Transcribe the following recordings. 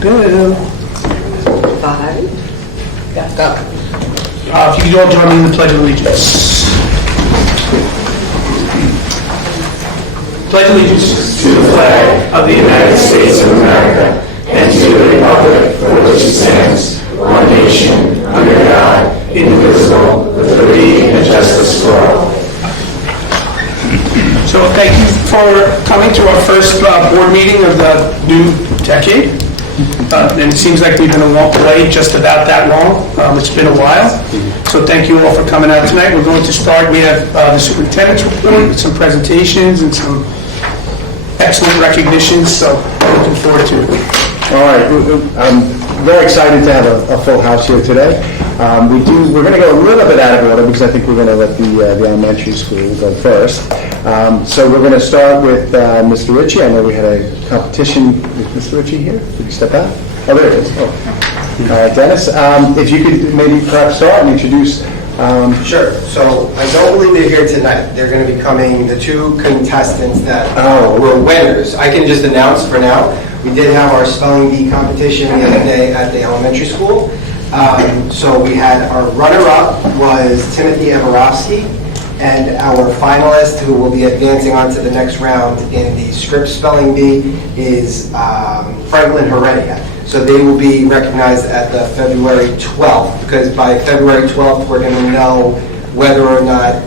Bill. 5. Go. If you could all join me in the Pledge of Allegiance. Pledge allegiance to the flag of the United States of America and to the republic for which it stands, one nation, under God, indivisible, with liberty and justice for all. So thank you for coming to our first board meeting of the new decade. And it seems like we've been a long way, just about that long. It's been a while. So thank you all for coming out tonight. We're going to start. We have the superintendent's report, some presentations, and some excellent recognitions. So looking forward to it. All right, I'm very excited to have a full house here today. We're going to go a little bit out of order because I think we're going to let the elementary school go first. So we're going to start with Mr. Ritchie. I know we had a competition with Mr. Ritchie here. Did you step out? Oh, there it is. Oh. All right, Dennis, if you could maybe perhaps start and introduce. Sure. So I don't believe they're here tonight. They're going to be coming, the two contestants that were winners. I can just announce for now. We did have our spelling bee competition the other day at the elementary school. So we had our runner-up was Timothy Eborowski, and our finalist, who will be advancing on to the next round in the script spelling bee, is Franklin Heredia. So they will be recognized at the February 12th, because by February 12th, we're going to know whether or not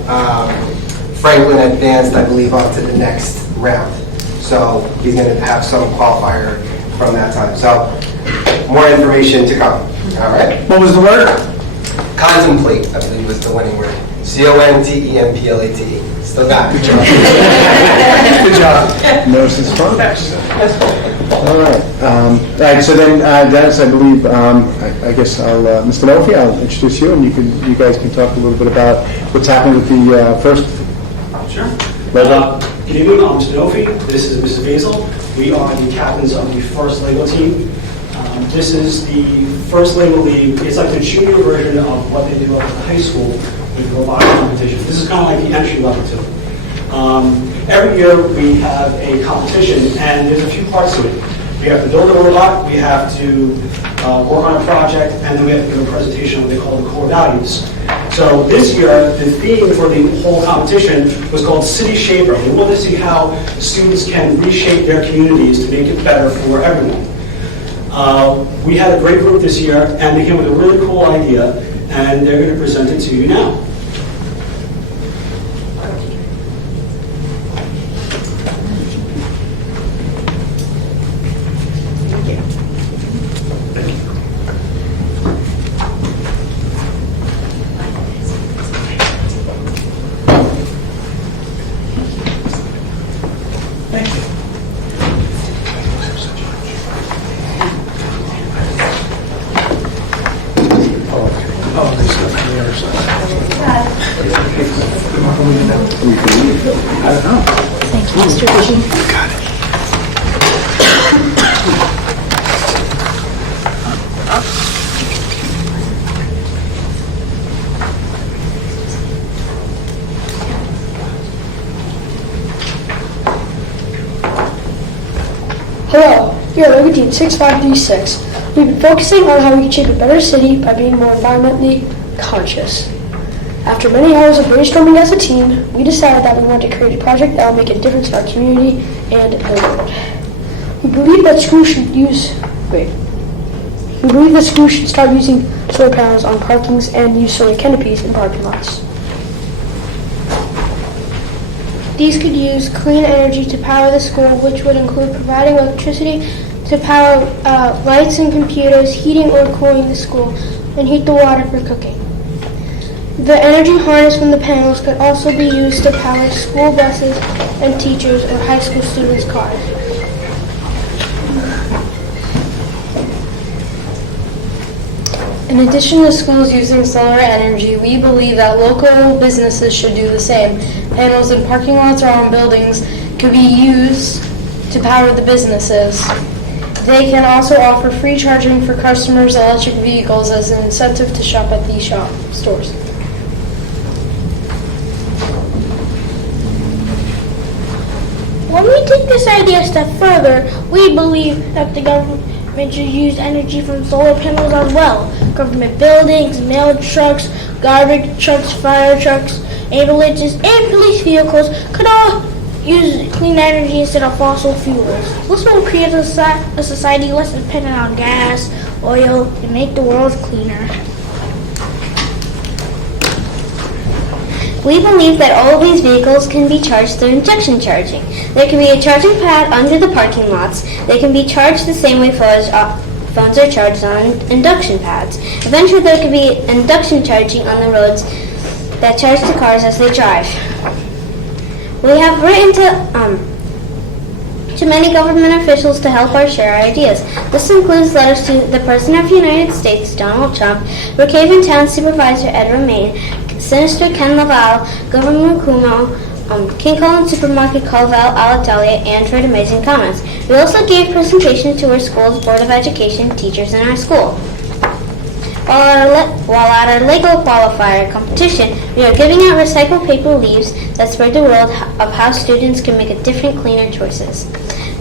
Franklin advanced, I believe, on to the next round. So he's going to have some qualifier from that time. So more information to come. All right. What was the word? Contemplate, I believe, was the winning word. C-O-N-T-E-M-P-L-A-T-E. Still got it. Good job. Notice fun. All right. So then, Dennis, I believe, I guess I'll, Mr. Nofi, I'll introduce you, and you guys can talk a little bit about what's happening with the first. Sure. Good evening, I'm Mr. Nofi. This is Mrs. Basil. We are the captains of the first Lego team. This is the first Lego League. It's like the junior version of what they do at the high school with robotic competition. This is kind of like the entry level to it. Every year we have a competition, and there's a few parts to it. We have to build a robot, we have to work on a project, and then we have to give a presentation on what they call the core values. So this year, the theme for the whole competition was called City Shaper. We wanted to see how students can reshape their communities to make it better for everyone. We had a great group this year, and they came with a really cool idea, and they're going to present it to you now. Hello, here at Lego Team 6536. We've been focusing on how we can shape a better city by being more environmentally conscious. After many hours of brainstorming as a team, we decided that we wanted to create a project that will make a difference in our community and the world. We believe that schools should start using solar panels on parkings and use solar canopies in parking lots. These could use clean energy to power the school, which would include providing electricity to power lights and computers, heating or cooling the school, and heat the water for cooking. The energy harnessed from the panels could also be used to power school buses and teachers or high school students' cars. In addition to schools using solar energy, we believe that local businesses should do the same. Panels in parking lots or on buildings could be used to power the businesses. They can also offer free charging for customers' electric vehicles as an incentive to shop at these stores. When we take this idea a step further, we believe that the department should use energy from solar panels as well. Government buildings, mail trucks, garbage trucks, fire trucks, ambulances, and police vehicles could all use clean energy instead of fossil fuels. This will create a society less dependent on gas, oil, and make the world cleaner. We believe that all of these vehicles can be charged through induction charging. There can be a charging pad under the parking lots. They can be charged the same way phones are charged on induction pads. Eventually there could be induction charging on the roads that charge the cars as they drive. We have written to many government officials to help us share our ideas. This includes letters to the President of the United States, Donald Trump, Brookhaven Town Supervisor Ed Romaine, Senator Ken Laval, Governor Cuomo, King Cullen Supermarket Colville, Alitalia, and for amazing comments. We also gave presentations to our school's Board of Education teachers in our school. While at our Lego qualifier competition, we are giving out recycled paper leaves that spread the word of how students can make a different, cleaner choices.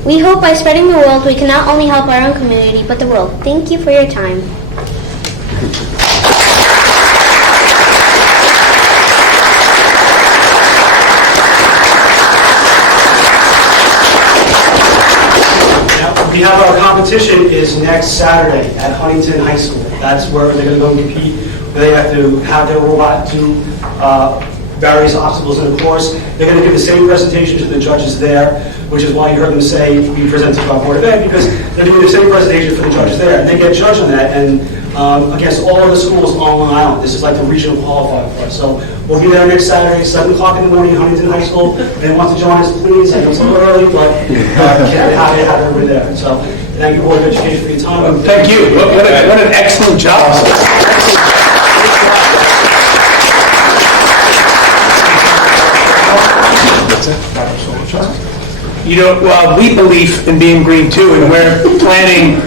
We hope by spreading the word, we can not only help our own community, but the world. Thank you for your time. We have our competition is next Saturday at Huntington High School. That's where they're going to go and compete. They have to have their robot do various obstacles in the course. They're going to give the same presentation to the judges there, which is why you heard them say we presented to our Board of Ed, because they're doing the same presentation for the judges there. And they get judged on that, and against all of the schools on Long Island. This is like the regional qualifier for us. So we'll be there next Saturday, 7 o'clock in the morning at Huntington High School. If anyone wants to join us, please. I know it's a little early, but happy to have everybody there. So thank you, Board of Education, for your time. Thank you. What an excellent job. You know, we believe in being green too, and we're planning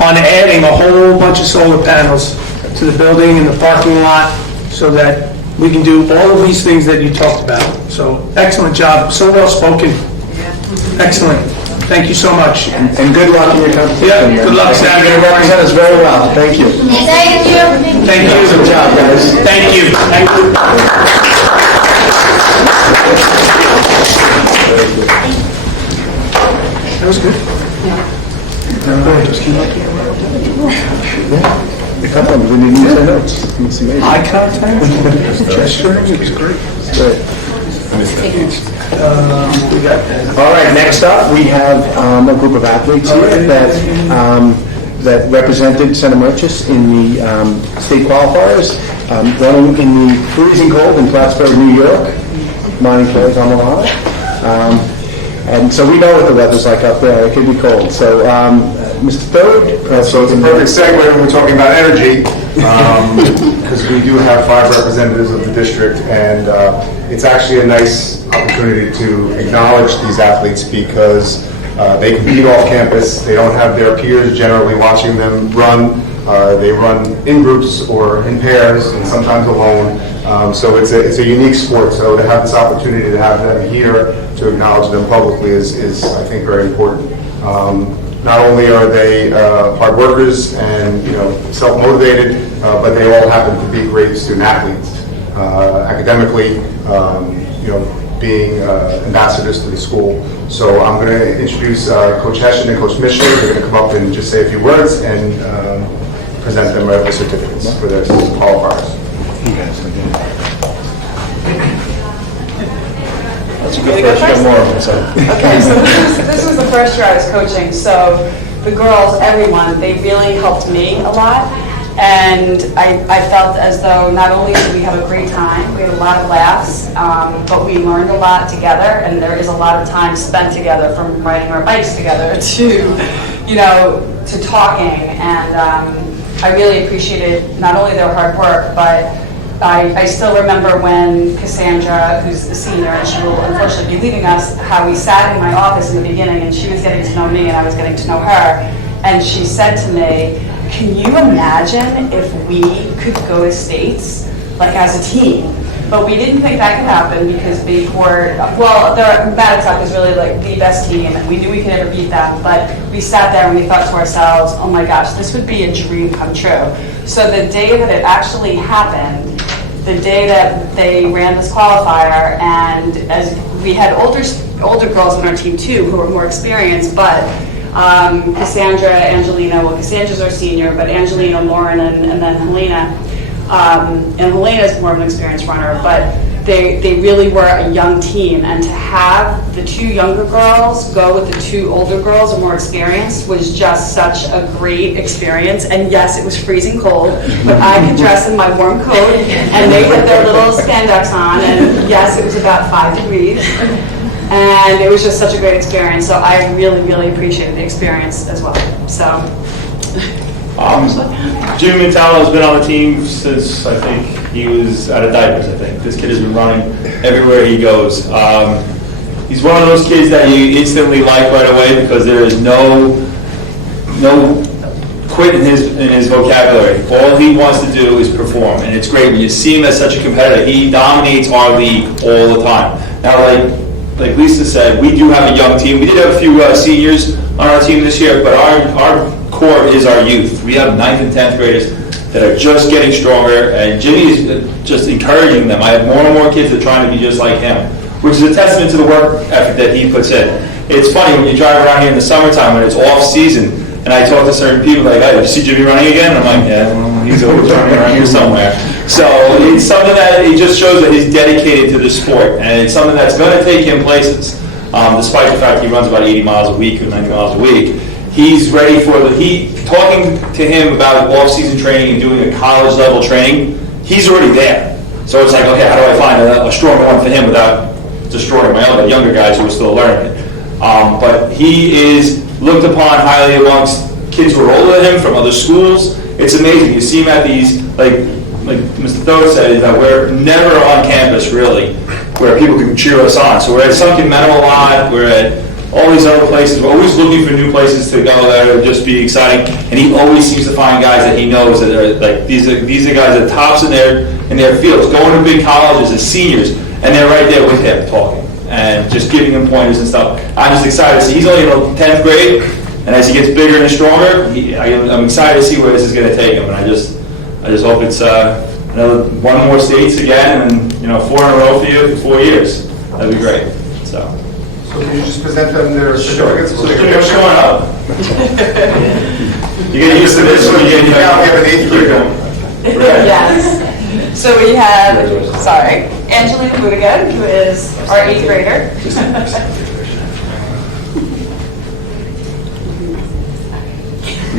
on adding a whole bunch of solar panels to the building and the parking lot so that we can do all of these things that you talked about. So excellent job, so well spoken. Excellent. Thank you so much. And good luck in your competition. Yeah, good luck, Saturday. You represent us very well. Thank you. Thank you. Thank you. Good job, guys. Thank you. Thank you. That was good. A couple of them, we didn't use our notes. It's amazing. Eye contact, gesturing, it was great. Great. We got All right, next up, we have a group of athletes here that represented Center Merchants in the state qualifiers, running in the freezing cold in Plattsburgh, New York. Morning, Kelly's on the line. And so we know what the weather's like up there. It could be cold. So, Mr. Third. So it's a perfect segue when we're talking about energy, because we do have 5 representatives of the district, and it's actually a nice opportunity to acknowledge these athletes because they compete off campus. They don't have their peers generally watching them run. They run in groups or in pairs and sometimes alone. So it's a unique sport. So to have this opportunity to have them here to acknowledge them publicly is I think, very important. Not only are they hard workers and self-motivated, but they all happen to be great student athletes. Academically, being ambassadors to the school. So I'm going to introduce Coach Hession and Coach Mishler. They're going to come up and just say a few words and present them with certificates for their qualifiers. Okay, so this was the first year I was coaching, so the girls, everyone, they really helped me a lot, and I felt as though not only did we have a great time, we had a lot of laughs, but we learned a lot together, and there is a lot of time spent together, from riding our bikes together to talking, and I really appreciated not only their hard work, but I still remember when Cassandra, who's a senior, and she will unfortunately be leaving us, how we sat in my office in the beginning, and she was getting to know me, and I was getting to know her, and she said to me, "Can you imagine if we could go to states, like as a team?" But we didn't think that could happen because Bayport, well, Maddox is really like the best team, and we knew we could never beat them. But we sat there and we thought to ourselves, oh my gosh, this would be a dream come true. So the day that it actually happened, the day that they ran this qualifier, and as we had older girls on our team too who were more experienced, but Cassandra, Angelina, well, Cassandra's our senior, but Angelina, Lauren, and then Helena. And Helena is more of an experienced runner, but they really were a young team, and to have the two younger girls go with the two older girls who are more experienced was just such a great experience. And yes, it was freezing cold, but I could dress in my warm coat, and they had their little spandex on, and yes, it was about 5 degrees. And it was just such a great experience, so I really, really appreciated the experience as well. So. Jimmy Metallo's been on the team since, I think, he was out of diapers, I think. This kid has been running everywhere he goes. He's one of those kids that you instantly like right away because there is no quit in his vocabulary. All he wants to do is perform, and it's great. When you see him as such a competitor, he dominates our league all the time. Now, like Lisa said, we do have a young team. We did have a few seniors on our team this year, but our core is our youth. We have 9th and 10th graders that are just getting stronger, and Jimmy is just encouraging them. I have more and more kids that are trying to be just like him, which is a testament to the work effort that he puts in. It's funny when you drive around here in the summertime when it's off season, and I talk to certain people like, "Hey, did you see Jimmy running again?" I'm like, "Yeah, well, he's always running around here somewhere." So it's something that it just shows that he's dedicated to the sport, and it's something that's going to take him places, despite the fact he runs about 80 miles a week or 90 miles a week. He's ready for talking to him about off-season training and doing a college-level training, he's already there. So it's like, okay, how do I find a stronger one for him without destroying my other younger guys who are still learning it? But he is looked upon highly amongst kids who are older than him from other schools. It's amazing. You see him at these, like Mr. Thoreau said, is that we're never on campus, really, where people can cheer us on. So we're at Sunken Meadow a lot, we're at all these other places. We're always looking for new places to go that will just be exciting. And he always seems to find guys that he knows that are like these are guys that are tops in their fields, going to big colleges as seniors, and they're right there with him talking and just giving him pointers and stuff. I'm just excited to see. He's only in 10th grade, and as he gets bigger and stronger, I'm excited to see where this is going to take him. And I just hope it's another one more states again, and 4 in a row for you for 4 years. That'd be great. So can you just present them their certificates? So they're showing up. You get used to this when you get now we have an 8th grader. Yes. So we have, Angelina Budigan, who is our 8th grader.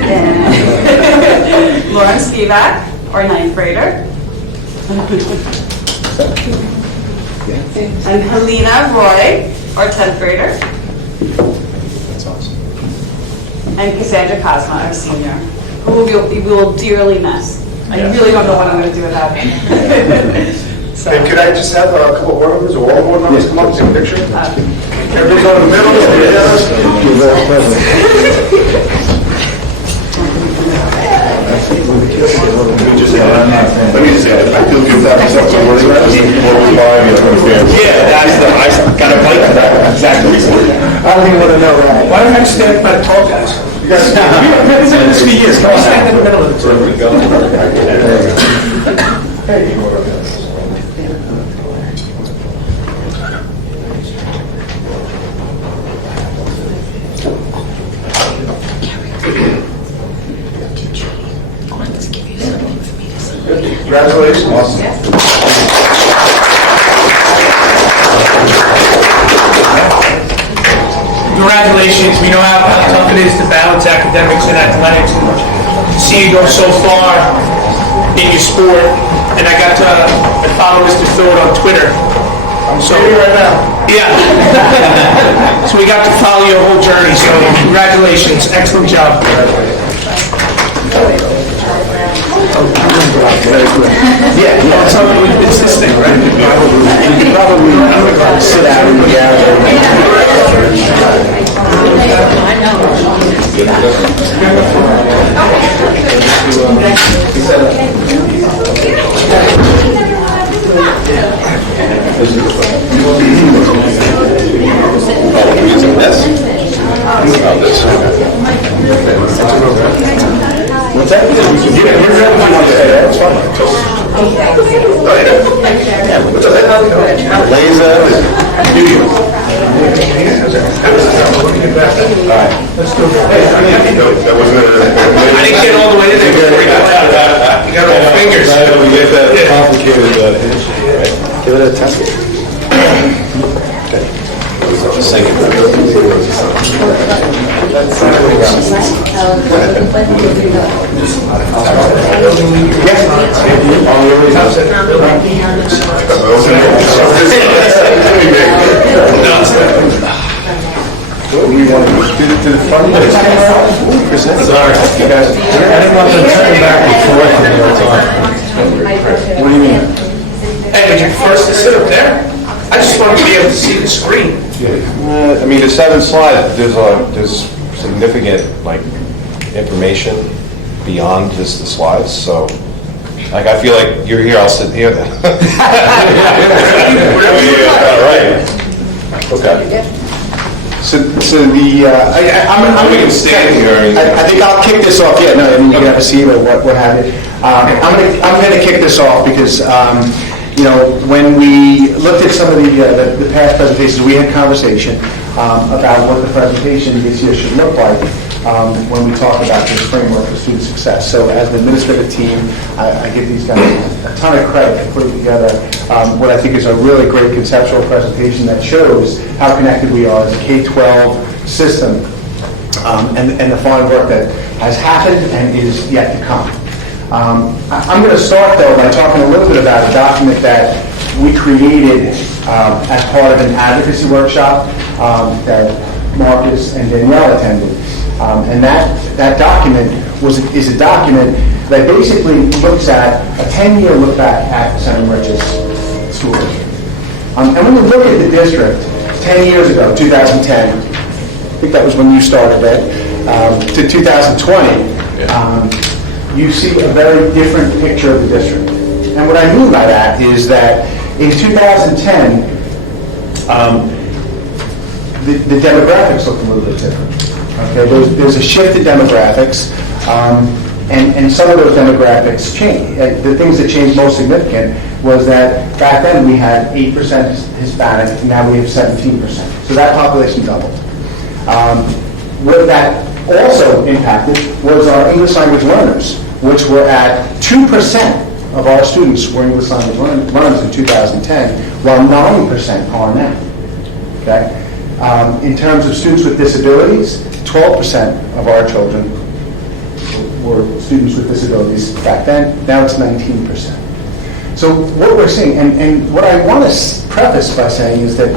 And Lauren Spivak, our 9th grader. And Helena Roy, our 10th grader. That's awesome. And Cassandra Cosma, our senior, who we will dearly miss. I really don't know what I'm going to do without him. So. Hey, could I just have a couple of board members or all board members come up and take a picture? Everybody's on the middle. Let me just say, I feel good about myself. Yeah, I got a bite for that exact reason. I don't even want to know that. Why don't I stand by the tall guys? You guys, We've been doing this for years. Can we stand in the middle of the two? Congratulations. Congratulations. We know how tough it is to balance academics and athletics. And see you go so far in your sport. And I got to follow Mr. Thorne on Twitter. I'm showing you right now. Yeah. So we got to follow your whole journey. So congratulations. Excellent job. Yeah, So it's this thing, right? probably sit out in the gallery. that? You're good if you want to say that, it's fine. Laser. That wasn't I didn't get all the way in there before we got that. You got all the fingers. We get that complicated handshake, right? Give it a test. Okay. We want to the front of this camera? Sorry, you guys. I didn't want them to turn back and forth when they were talking. What do you mean? Hey, did you first to sit up there? I just wanted to be able to see the screen. I mean, the 7 slide, there's significant, like, information beyond just the slides, so, like, I feel like you're here, I'll sit here then. All right. Okay. So the, I'm We can stand here. I think I'll kick this off, yeah, no, I mean, you can have a seat or what have you. I'm gonna kick this off because, you know, when we looked at some of the past presentations, we had conversation about what the presentation this year should look like when we talk about this framework for student success. So as the administrative team, I give these guys a ton of credit for putting together what I think is a really great conceptual presentation that shows how connected we are as a K-12 system and the fine work that has happened and is yet to come. I'm going to start, though, by talking a little bit about a document that we created as part of an advocacy workshop that Marcus and Danielle attended. And that document is a document that basically looks at a 10-year look back at St. Rich's School. And when you look at the district 10 years ago, 2010, I think that was when you started, Ed, to 2020, you see a very different picture of the district. And what I mean by that is that in 2010, the demographics look a little bit different. Okay, there's a shift in demographics, and some of those demographics change. The things that changed most significant was that back then we had 8% Hispanic, and now we have 17%. So that population doubled. What that also impacted was our English language learners, which were at 2% of our students were English language learners in 2010, while 9% are now. Okay? In terms of students with disabilities, 12% of our children were students with disabilities back then. Now it's 19%. So what we're seeing, and what I want to preface by saying is that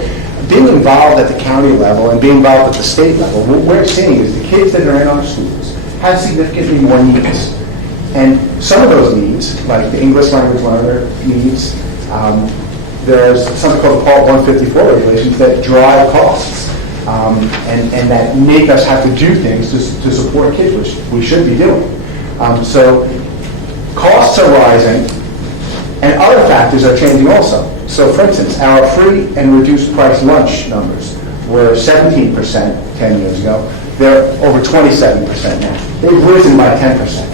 being involved at the county level and being involved at the state level, what we're seeing is the kids that are in our schools have significantly more needs. And some of those needs, like the English language learner needs, there's something called the Part 154 regulations that drive costs and that make us have to do things to support kids, which we should be doing. So costs are rising, and other factors are changing also. So for instance, our free and reduced price lunch numbers were 17% 10 years ago. They're over 27% now. They've risen by 10%.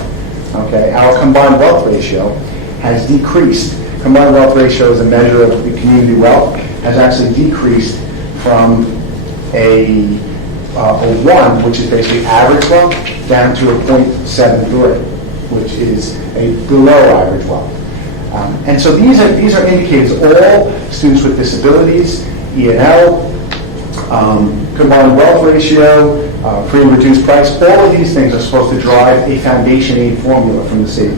Okay, our combined wealth ratio has decreased. Combined wealth ratio is a measure of the community wealth, has actually decreased from a 1, which is basically average wealth, down to a 0.73, which is a below average wealth. And so these are indicators. All students with disabilities, E&L, combined wealth ratio, free and reduced price, all of these things are supposed to drive a foundation aid formula from the state.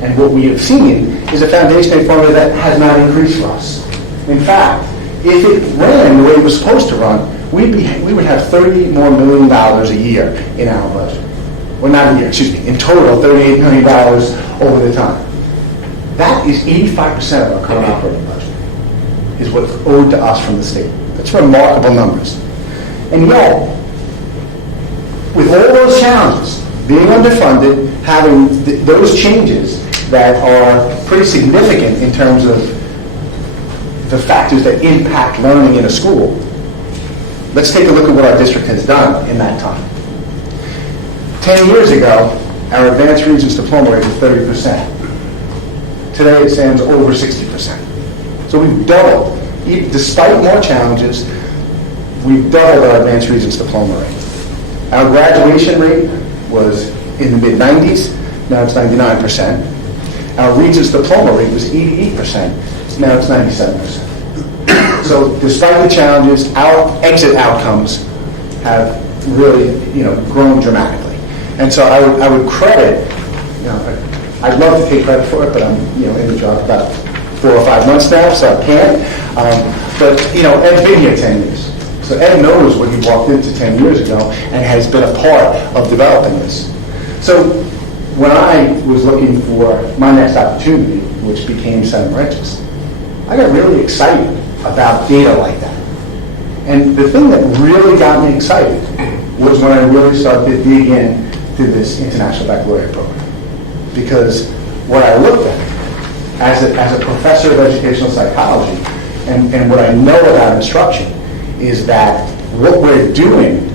And what we have seen is a foundation aid formula that has not increased for us. In fact, if it ran the way it was supposed to run, we would have $30 million more a year in our budget. Well, not a year, excuse me, in total, $38 million over the time. That is 85% of our current operating budget, is what's owed to us from the state. That's remarkable numbers. And yet, with all those challenges, being underfunded, having those changes that are pretty significant in terms of the factors that impact learning in a school, let's take a look at what our district has done in that time. 10 years ago, our advanced Regents diploma rate was 30%. Today it stands over 60%. So we've doubled, despite more challenges, we've doubled our advanced Regents diploma rate. Our graduation rate was in the mid-90s, now it's 99%. Our Regents diploma rate was 88%, now it's 97%. So despite the challenges, our exit outcomes have really, grown dramatically. And so I would credit, I'd love to take credit for it, but I'm, in the job about 4 or 5 months now, so I can't. But Ed's been here 10 years. So Ed knows what he walked into 10 years ago and has been a part of developing this. So when I was looking for my next opportunity, which became Seven Branches, I got really excited about data like that. And the thing that really got me excited was when I really started to dig in to this International Baccalaureate program. Because what I looked at as a professor of educational psychology and what I know about instruction is that what we're doing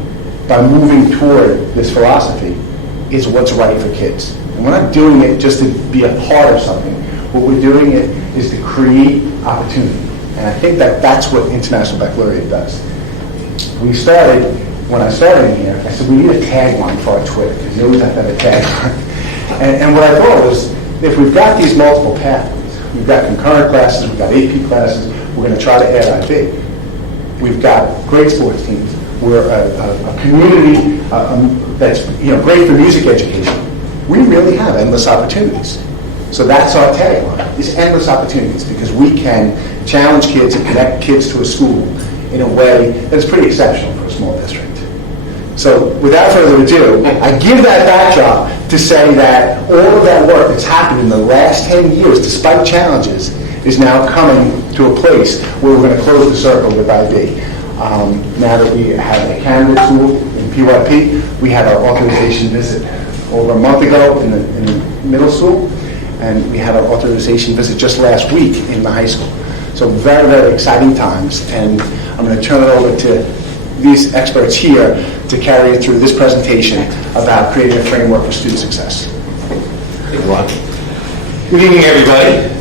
by moving toward this philosophy is what's right for kids. And we're not doing it just to be a part of something. What we're doing it is to create opportunity. And I think that that's what International Baccalaureate does. When I started here, I said, we need a tagline for our Twitter, because you always have to have a tagline. And what I thought was, if we've got these multiple pathways, we've got concurrent classes, we've got AP classes, we're going to try to add IB. We've got great sports teams. We're a community that's great for music education. We really have endless opportunities. So that's our tagline, is endless opportunities, because we can challenge kids and connect kids to a school in a way that's pretty exceptional for a small district. So without further ado, I give that backdrop to say that all of that work that's happened in the last 10 years, despite challenges, is now coming to a place where we're going to close the circle with IB. Now that we have a candidate tool in PYP, we had our authorization visit over a month ago in the middle school, and we had our authorization visit just last week in the high school. So very, very exciting times, and I'm going to turn it over to these experts here to carry it through this presentation about creating a framework for student success. Good evening, everybody.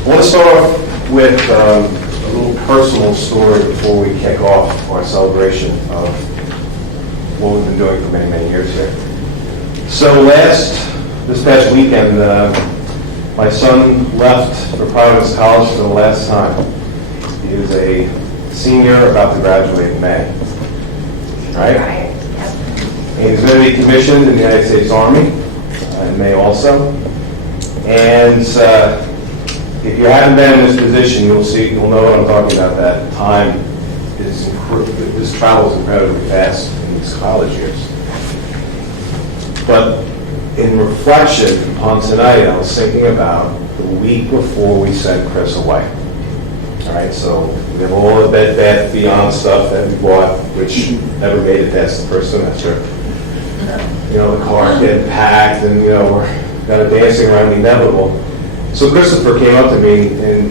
I want to start off with a little personal story before we kick off our celebration of what we've been doing for many, many years here. So this past weekend, my son left for Providence College for the last time. He is a senior about to graduate in May. Right? And he's going to be commissioned in the United States Army in May also. And if you haven't been in this position, you'll know what I'm talking about. That time is this travels incredibly fast in these college years. But in reflection on tonight, I was thinking about the week before we sent Chris away. All right, so we have all the Bed Bath Beyond stuff that we bought, which never made it past the first semester. The car getting packed, and we're kind of dancing around the inevitable. So Christopher came up to me, and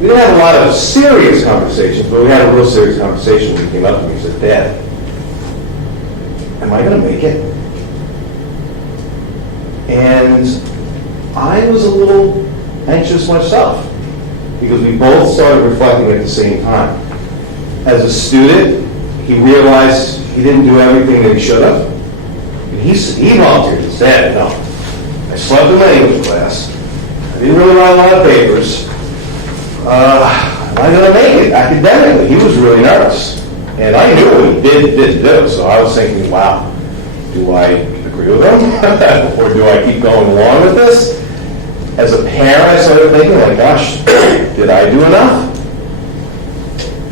we didn't have a lot of serious conversations, but we had a real serious conversation when he came up to me. He said, "Dad, am I going to make it?" And I was a little anxious myself, because we both started reflecting at the same time. As a student, he realized he didn't do everything that he should have. And he volunteered. He said, "No, I slept in my English class. I didn't really write a lot of papers. Am I going to make it academically?" He was really nervous. And I knew what he didn't do. So I was thinking, wow, do I agree with him? Or do I keep going along with this? As a parent, I started thinking, like, gosh, did I do enough?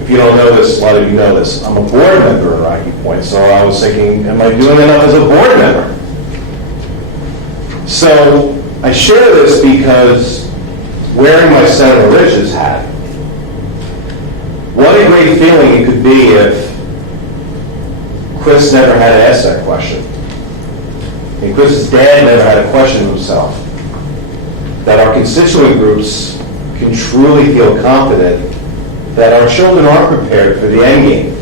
If you don't know this, a lot of you know this. I'm a board member at Rocky Point, so I was thinking, am I doing enough as a board member? So I share this because wearing my Senator Rich's hat, what a great feeling it could be if Chris never had to ask that question. And Chris's dad never had to question himself. That our constituent groups can truly feel confident that our children are prepared for the end game,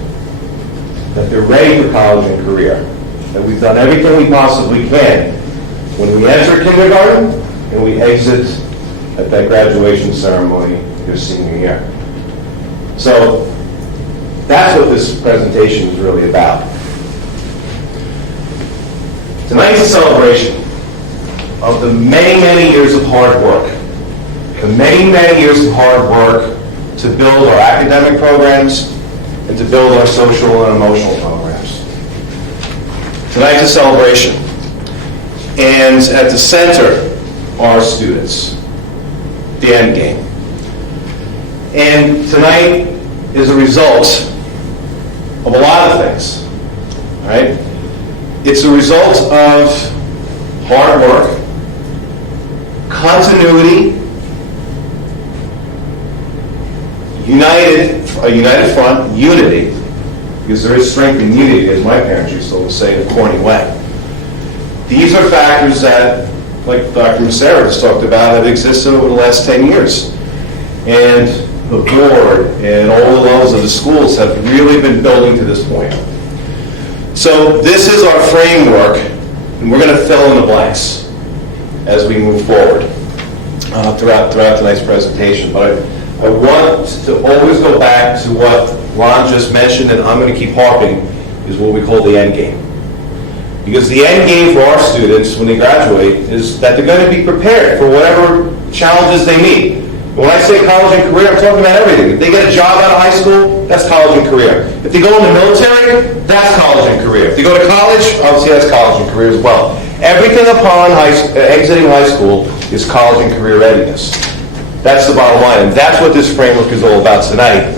that they're ready for college and career. that we've done everything we possibly can when we enter kindergarten and we exit at that graduation ceremony your senior year. So that's what this presentation is really about. Tonight's a celebration of the many, many years of hard work. The many, many years of hard work to build our academic programs and to build our social and emotional programs. Tonight's a celebration. And at the center are our students, the end game. And tonight is a result of a lot of things, right? It's a result of hard work, continuity, a united front, unity, because there is strength in unity, as my parents used to say in a corny way. These are factors that, like Dr. Massera just talked about, have existed over the last 10 years. And the board and all the levels of the schools have really been building to this point. So this is our framework, and we're going to fill in the blanks as we move forward throughout tonight's presentation. But I want to always go back to what Ron just mentioned, and I'm going to keep harping, is what we call the end game. Because the end game for our students when they graduate is that they're going to be prepared for whatever challenges they meet. When I say college and career, I'm talking about everything. If they get a job out of high school, that's college and career. If they go in the military, that's college and career. If they go to college, obviously that's college and career as well. Everything upon exiting high school is college and career readiness. That's the bottom line, and that's what this framework is all about tonight,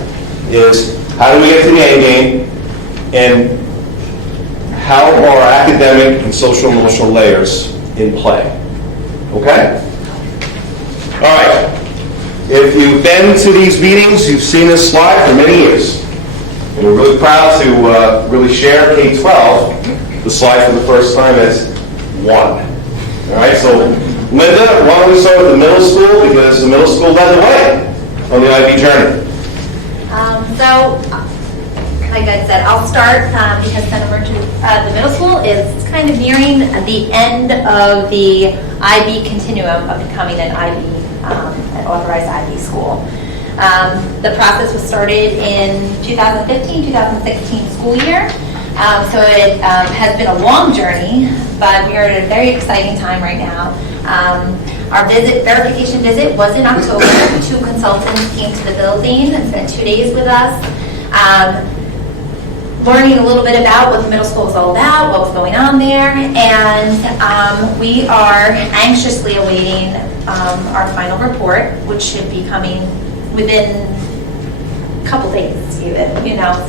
is how do we get to the end game, and how are our academic and social and emotional layers in play. Okay? All right. If you've been to these meetings, you've seen this slide for many years. And we're really proud to really share K-12, the slide for the first time as one. All right, so Linda, why don't we start with the middle school, because the middle school led the way on the IB journey. Like I said, I'll start because the middle school is kind of nearing the end of the IB continuum of becoming an an authorized IB school. The process was started in 2015-2016 school year. So it has been a long journey, but we are at a very exciting time right now. Our verification visit was in October. 2 consultants came to the building and spent 2 days with us, learning a little bit about what the middle school is all about, what was going on there, and we are anxiously awaiting our final report, which should be coming within a couple days, even,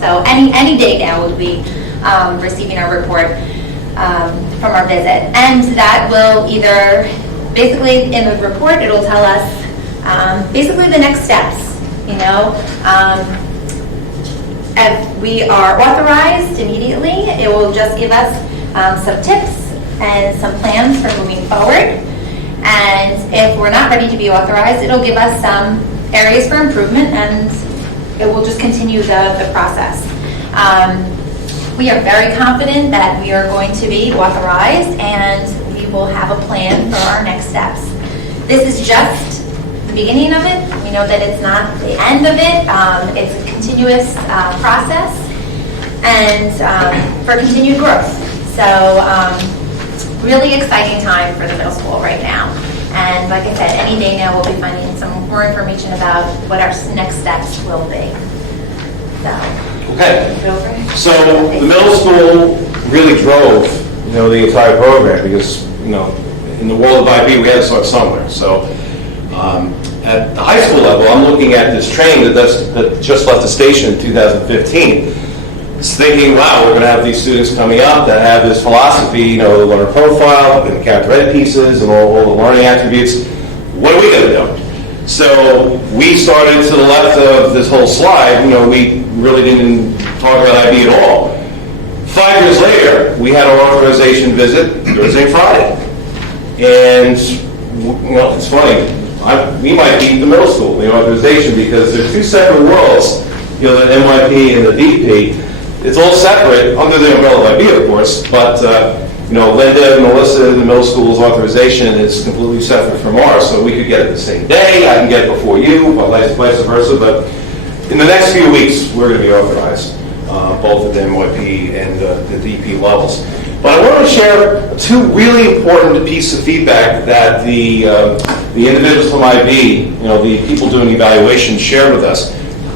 so any day now we'll be receiving our report from our visit. And that will either, basically in the report, it'll tell us basically the next steps, If we are authorized immediately, it will just give us some tips and some plans for moving forward. And if we're not ready to be authorized, it'll give us some areas for improvement, and it will just continue the process. We are very confident that we are going to be authorized, and we will have a plan for our next steps. This is just the beginning of it. We know that it's not the end of it. It's a continuous process and for continued growth. So really exciting time for the middle school right now. And like I said, any day now we'll be finding some more information about what our next steps will be. Okay. So the middle school really drove, the entire program, because, in the world of IB, we had to start somewhere. So at the high school level, I'm looking at this train that just left the station in 2015. It's thinking, wow, we're going to have these students coming up that have this philosophy, the learner profile, and the character ed pieces, and all the learning attributes. What are we going to do? So we started to the left of this whole slide. We really didn't talk about IB at all. 5 years later, we had our authorization visit Thursday and Friday. And, it's funny. We might beat the middle school, the authorization, because they're 2 separate worlds, the NYP and the DP. It's all separate, under the umbrella of IB, of course, but, Linda and Melissa, the middle school's authorization is completely separate from ours, so we could get it the same day, I can get it before you, but vice versa, but in the next few weeks, we're going to be authorized, both at the MYP and the DP levels. But I want to share two really important pieces of feedback that the individuals from IB, the people doing evaluation, shared with us.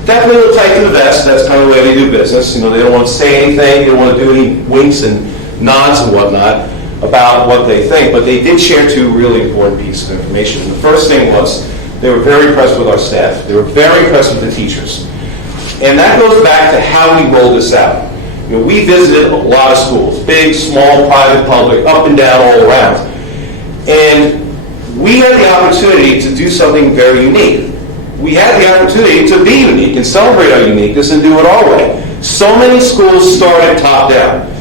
Definitely a little tight to the vest. That's kind of the way they do business. They don't want to say anything. They don't want to do any winks and nods and whatnot about what they think. But they did share two really important pieces of information. The first thing was they were very impressed with our staff. They were very impressed with the teachers. And that goes back to how we rolled this out. We visited a lot of schools, big, small, private, public, up and down, all around. And we had the opportunity to do something very unique. We had the opportunity to be unique and celebrate our uniqueness and do it our way. So many schools started top down.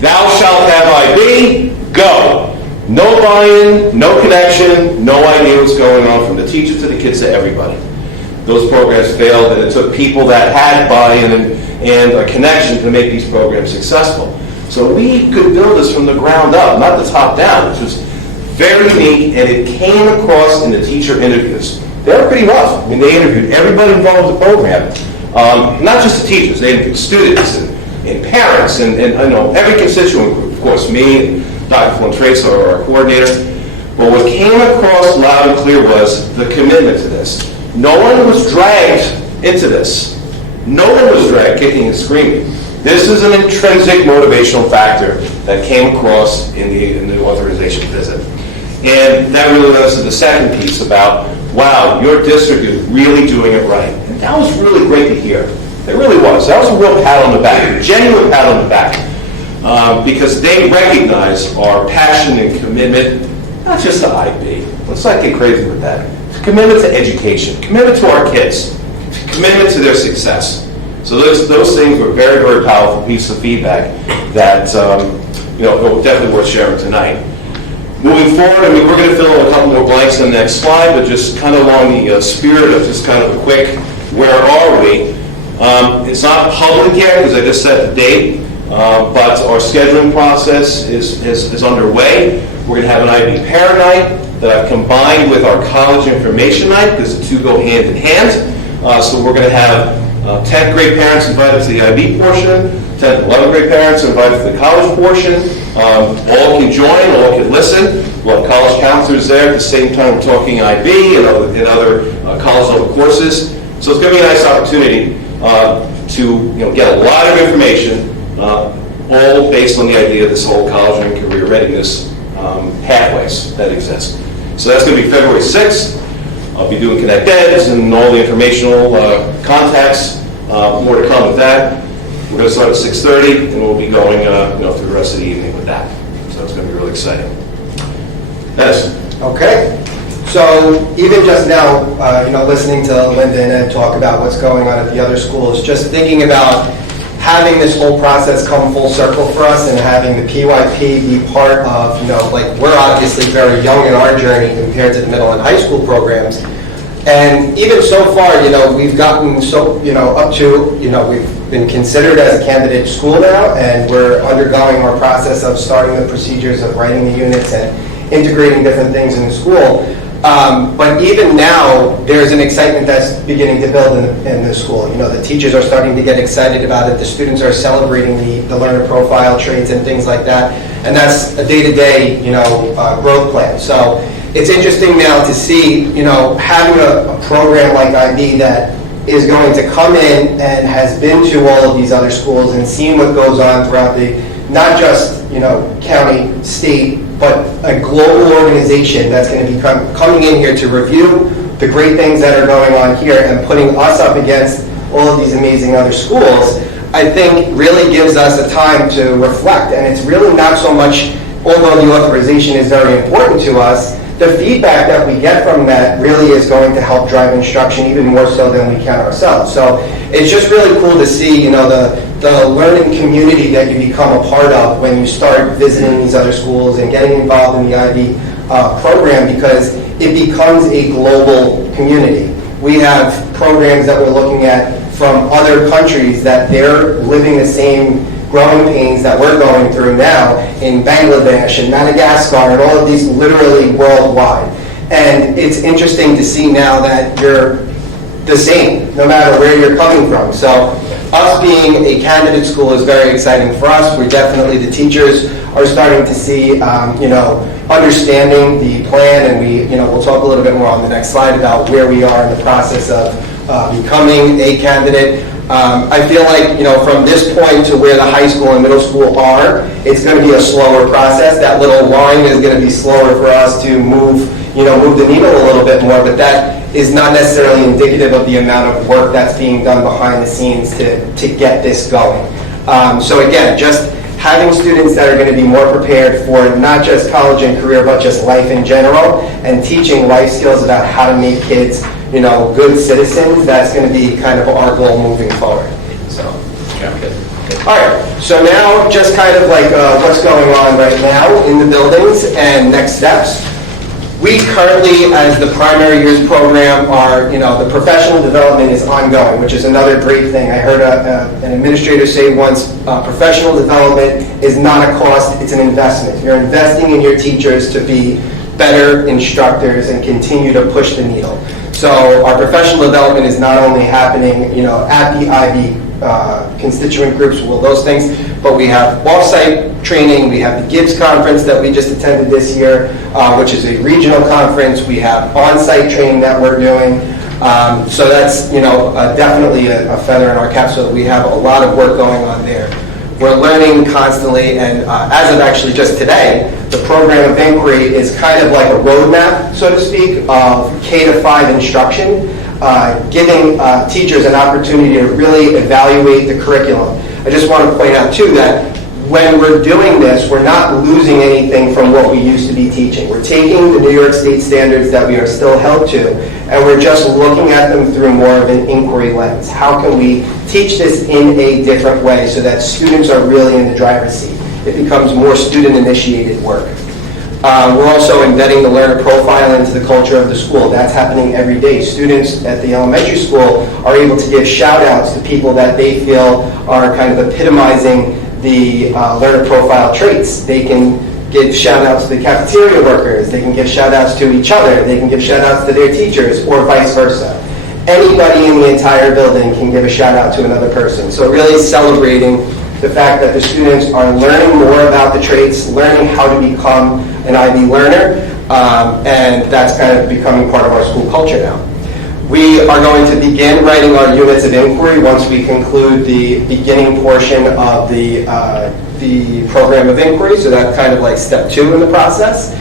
Thou shalt have IB, go. No buy-in, no connection, no idea what's going on from the teacher to the kids to everybody. Those programs failed, and it took people that had buy-in and a connection to make these programs successful. So we could build this from the ground up, not the top down, which was very unique, and it came across in the teacher interviews. They were pretty rough. They interviewed everybody involved in the program, not just the teachers. They interviewed students and parents and every constituent group. Of course, me and Dr. Fontrace, our coordinator. But what came across loud and clear was the commitment to this. No one was dragged into this. No one was dragged kicking and screaming. This is an intrinsic motivational factor that came across in the authorization visit. And that really led us to the second piece about, wow, your district is really doing it right. And that was really great to hear. It really was. That was a real pat on the back, a genuine pat on the back, because they recognize our passion and commitment, not just to IB. Let's not get crazy with that. Commitment to education, commitment to our kids, commitment to their success. So those things were very, very powerful pieces of feedback that definitely worth sharing tonight. Moving forward, we're going to fill in a couple more blanks on the next slide, but just kind of along the spirit of just kind of a quick, where are we? It's not public yet because I just set the date, but our scheduling process is underway. We're going to have an IB Parent Night that I've combined with our College Information Night because the two go hand in hand. So we're going to have 10th grade parents invited to the IB portion, 10th and 11th grade parents invited to the college portion. All can join, all can listen. We'll have college counselors there at the same time we're talking IB and other college level courses. So it's going to be a nice opportunity to get a lot of information, all based on the idea of this whole college and career readiness pathways that exist. So that's going to be February 6th. I'll be doing Connect Eds and all the informational contacts. More to come with that. We're going to start at 6:30, and we'll be going through the rest of the evening with that. So it's going to be really exciting. Dennis. Okay. So even just now, listening to Linda and Ed talk about what's going on at the other schools, just thinking about having this whole process come full circle for us and having the PYP be part of, we're obviously very young in our journey compared to the middle and high school programs. And even so far, we've gotten so, up to, we've been considered as a candidate school now, and we're undergoing our process of starting the procedures of writing the units and integrating different things in the school. But even now, there's an excitement that's beginning to build in the school. The teachers are starting to get excited about it. The students are celebrating the learner profile traits and things like that. And that's a day-to-day, growth plan. So it's interesting now to see, having a program like IB that is going to come in and has been to all of these other schools and seen what goes on throughout the, not just, county, state, but a global organization that's going to be coming in here to review the great things that are going on here and putting us up against all of these amazing other schools, I think really gives us a time to reflect. And it's really not so much, although the authorization is very important to us, the feedback that we get from that really is going to help drive instruction even more so than we can ourselves. So it's just really cool to see, the learning community that you become a part of when you start visiting these other schools and getting involved in the IB program, because it becomes a global community. We have programs that we're looking at from other countries that they're living the same growing pains that we're going through now in Bangladesh and Madagascar and all of these literally worldwide. And it's interesting to see now that you're the same, no matter where you're coming from. So us being a candidate school is very exciting for us. We're definitely, the teachers are starting to see, understanding the plan, and we'll talk a little bit more on the next slide about where we are in the process of becoming a candidate. I feel like, from this point to where the high school and middle school are, it's going to be a slower process. That little line is going to be slower for us to move the needle a little bit more, but that is not necessarily indicative of the amount of work that's being done behind the scenes to get this going. So again, just having students that are going to be more prepared for not just college and career, but just life in general, and teaching life skills about how to make kids, good citizens, that's going to be kind of our goal moving forward. So, all right, so now just kind of like what's going on right now in the buildings and next steps. We currently, as the primary years program, are, the professional development is ongoing, which is another great thing. I heard an administrator say once, professional development is not a cost, it's an investment. You're investing in your teachers to be better instructors and continue to push the needle. So our professional development is not only happening, at the IB constituent groups, those things, but we have off-site training. We have the Gibbs conference that we just attended this year, which is a regional conference. We have on-site training that we're doing. So that's, definitely a feather in our cap, so that we have a lot of work going on there. We're learning constantly, and as of actually just today, the program of inquiry is kind of like a roadmap, so to speak, of K-5 instruction, giving teachers an opportunity to really evaluate the curriculum. I just want to point out, too, that when we're doing this, we're not losing anything from what we used to be teaching. We're taking the New York State standards that we are still held to, and we're just looking at them through more of an inquiry lens. How can we teach this in a different way so that students are really in the driver's seat? It becomes more student-initiated work. We're also embedding the learner profile into the culture of the school. That's happening every day. Students at the elementary school are able to give shout-outs to people that they feel are kind of epitomizing the learner profile traits. They can give shout-outs to the cafeteria workers. They can give shout-outs to each other. They can give shout-outs to their teachers, or vice versa. Anybody in the entire building can give a shout-out to another person. So really celebrating the fact that the students are learning more about the traits, learning how to become an IB learner, and that's kind of becoming part of our school culture now. We are going to begin writing our units of inquiry once we conclude the beginning portion of the program of inquiry, so that's kind of like step 2 in the process.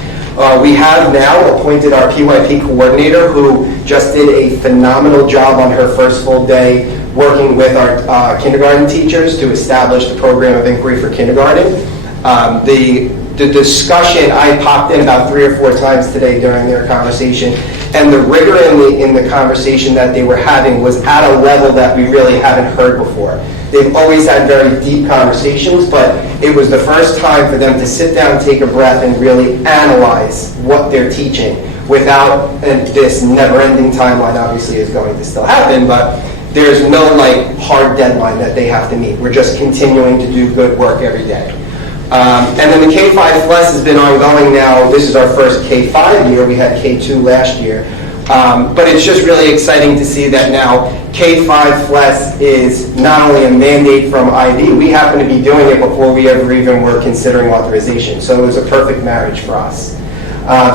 We have now appointed our PYP coordinator, who just did a phenomenal job on her first full day working with our kindergarten teachers to establish the program of inquiry for kindergarten. The discussion, I popped in about 3 or 4 times today during their conversation, and the rigor in the conversation that they were having was at a level that we really haven't heard before. They've always had very deep conversations, but it was the first time for them to sit down, take a breath, and really analyze what they're teaching without this never-ending timeline. Obviously is going to still happen, but there's no hard deadline that they have to meet. We're just continuing to do good work every day. And then the K-5 FLES has been ongoing now. This is our first K-5 year. We had K-2 last year. But it's just really exciting to see that now K-5 FLES is not only a mandate from IB, we happen to be doing it before we ever even were considering authorization. So it was a perfect marriage for us.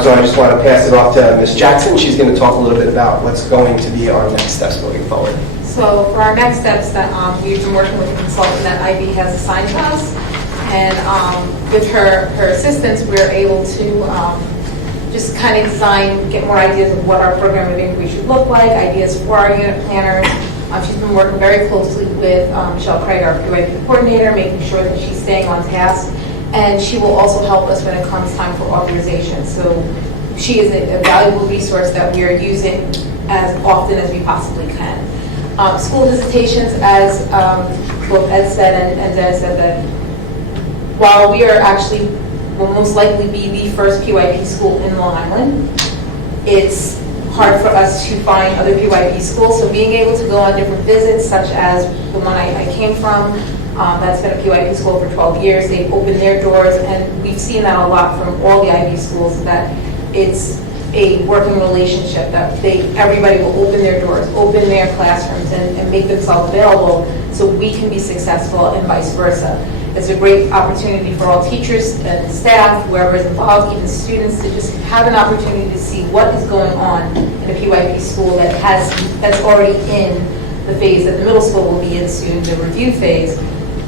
So I just want to pass it off to Ms. Jackson. She's going to talk a little bit about what's going to be our next steps moving forward. So for our next steps, that we've been working with a consultant that IB has assigned to us. And with her assistance, we're able to just kind of get more ideas of what our program of inquiry should look like, ideas for our unit planners. She's been working very closely with Michelle Craig, our PYP coordinator, making sure that she's staying on task. And she will also help us when it comes time for authorization. So she is a valuable resource that we are using as often as we possibly can. School visitations, as both Ed said and Dennis said, that while we will most likely be the first PYP school in Long Island, it's hard for us to find other PYP schools. So being able to go on different visits, such as the one I came from, that's been a PYP school for 12 years. They've opened their doors, and we've seen that a lot from all the IB schools, that it's a working relationship, that everybody will open their doors, open their classrooms, and make themselves available so we can be successful, and vice versa. It's a great opportunity for all teachers and staff, whoever is involved, even students, to just have an opportunity to see what is going on in a PYP school that's already in the phase that the middle school will be in soon, the review phase.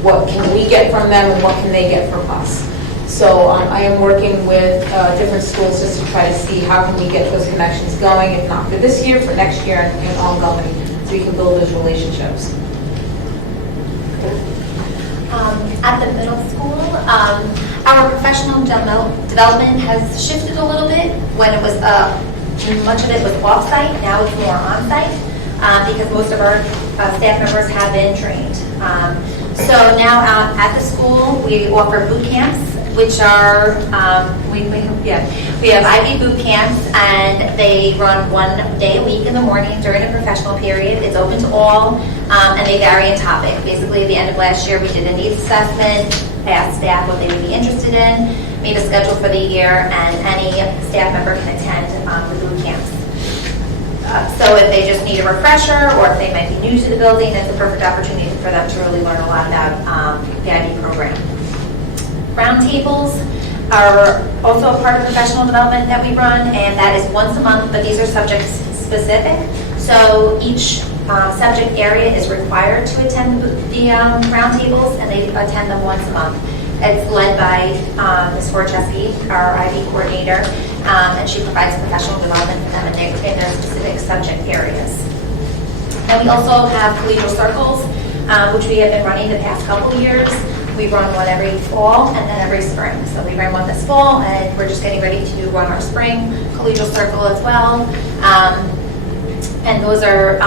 What can we get from them, and what can they get from us? So I am working with different schools just to try to see how can we get those connections going, if not for this year, for next year, and ongoing, so we can build those relationships. At the middle school, our professional development has shifted a little bit. When it was, much of it was off-site, now it's more on-site, because most of our staff members have been trained. So now at the school, we offer boot camps, which are, we have IB boot camps, and they run 1 day a week in the morning during a professional period. It's open to all, and they vary in topic. Basically, at the end of last year, we did a needs assessment, asked staff what they would be interested in, made a schedule for the year, and any staff member can attend the boot camps. So if they just need a refresher, or if they might be new to the building, it's a perfect opportunity for them to really learn a lot about the IB program. Roundtables are also a part of professional development that we run, and that is once a month, but these are subject specific. So each subject area is required to attend the roundtables, and they attend them once a month. It's led by Ms. Forcheski, our IB coordinator, and she provides professional development for them in their specific subject areas. And we also have collegial circles, which we have been running the past couple of years. We run one every fall and then every spring. So we ran one this fall, and we're just getting ready to run our spring collegial circle as well. And those are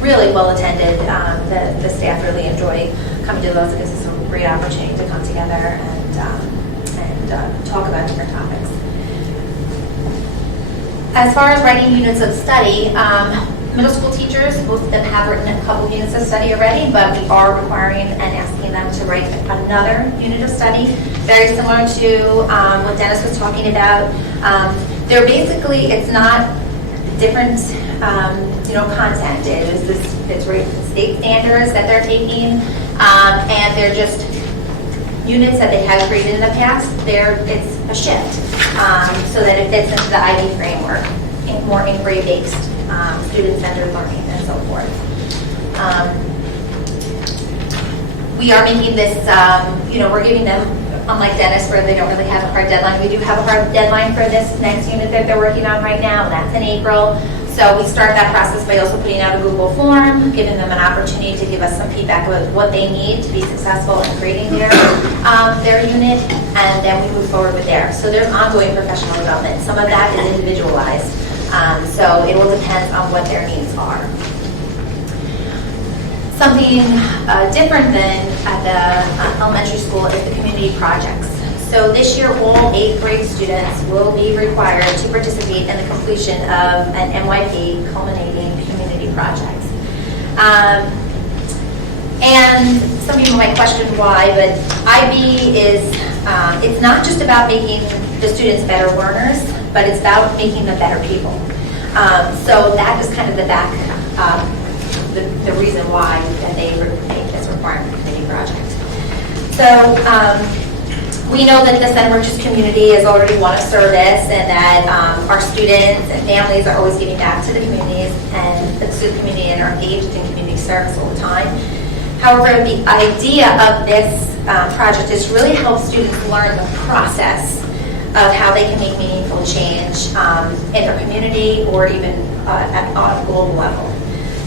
really well attended. The staff really enjoy coming to those. It gives us a great opportunity to come together and talk about different topics. As far as writing units of study, middle school teachers, most of them have written a couple units of study already, but we are requiring and asking them to write another unit of study, very similar to what Dennis was talking about. They're basically, it's not different, content. It's state standards that they're taking, and they're just units that they have created in the past. It's a shift, so that it fits into the IB framework, more inquiry-based, student-centered learning, and so forth. We are making this, we're giving them, unlike Dennis, where they don't really have a hard deadline, we do have a hard deadline for this next unit that they're working on right now, and that's in April. So we start that process by also putting out a Google form, giving them an opportunity to give us some feedback about what they need to be successful in creating their unit, and then we move forward with theirs. So there's ongoing professional development. Some of that is individualized, so it will depend on what their needs are. Something different than at the elementary school is the community projects. So this year, all 8th grade students will be required to participate in the completion of an MYP culminating community project. And some people might question why, but IB is, it's not just about making the students better learners, but it's about making them better people. So that is kind of the reason why that they make this requirement committee project. So we know that the Center Merchants community has already won a service, and that our students and families are always giving back to the communities and the community, and are engaged in community service all the time. However, the idea of this project is really help students learn the process of how they can make meaningful change in their community, or even on a global level.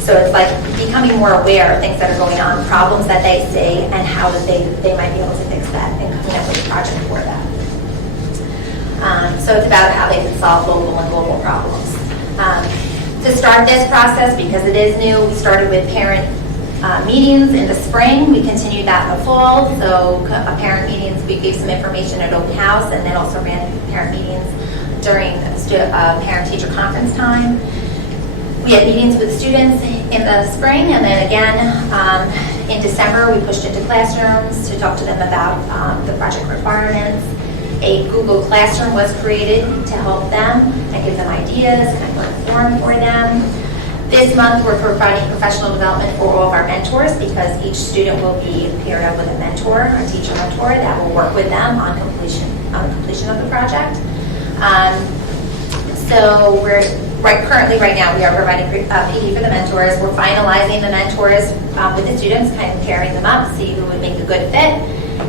So it's like becoming more aware of things that are going on, problems that they see, and how that they might be able to fix that, and coming up with a project for that. So it's about how they can solve local and global problems. To start this process, because it is new, we started with parent meetings in the spring. We continued that in the fall. So parent meetings, we gave some information at open house, and then also ran parent meetings during parent-teacher conference time. We had meetings with students in the spring, and then again in December, we pushed into classrooms to talk to them about the project requirements. A Google Classroom was created to help them and give them ideas, kind of learn form for them. This month, we're providing professional development for all of our mentors because each student will be paired up with a mentor, a teacher mentor, that will work with them on completion of the project. So we're right now we are providing PD for the mentors. We're finalizing the mentors with the students, kind of pairing them up, see who would make a good fit.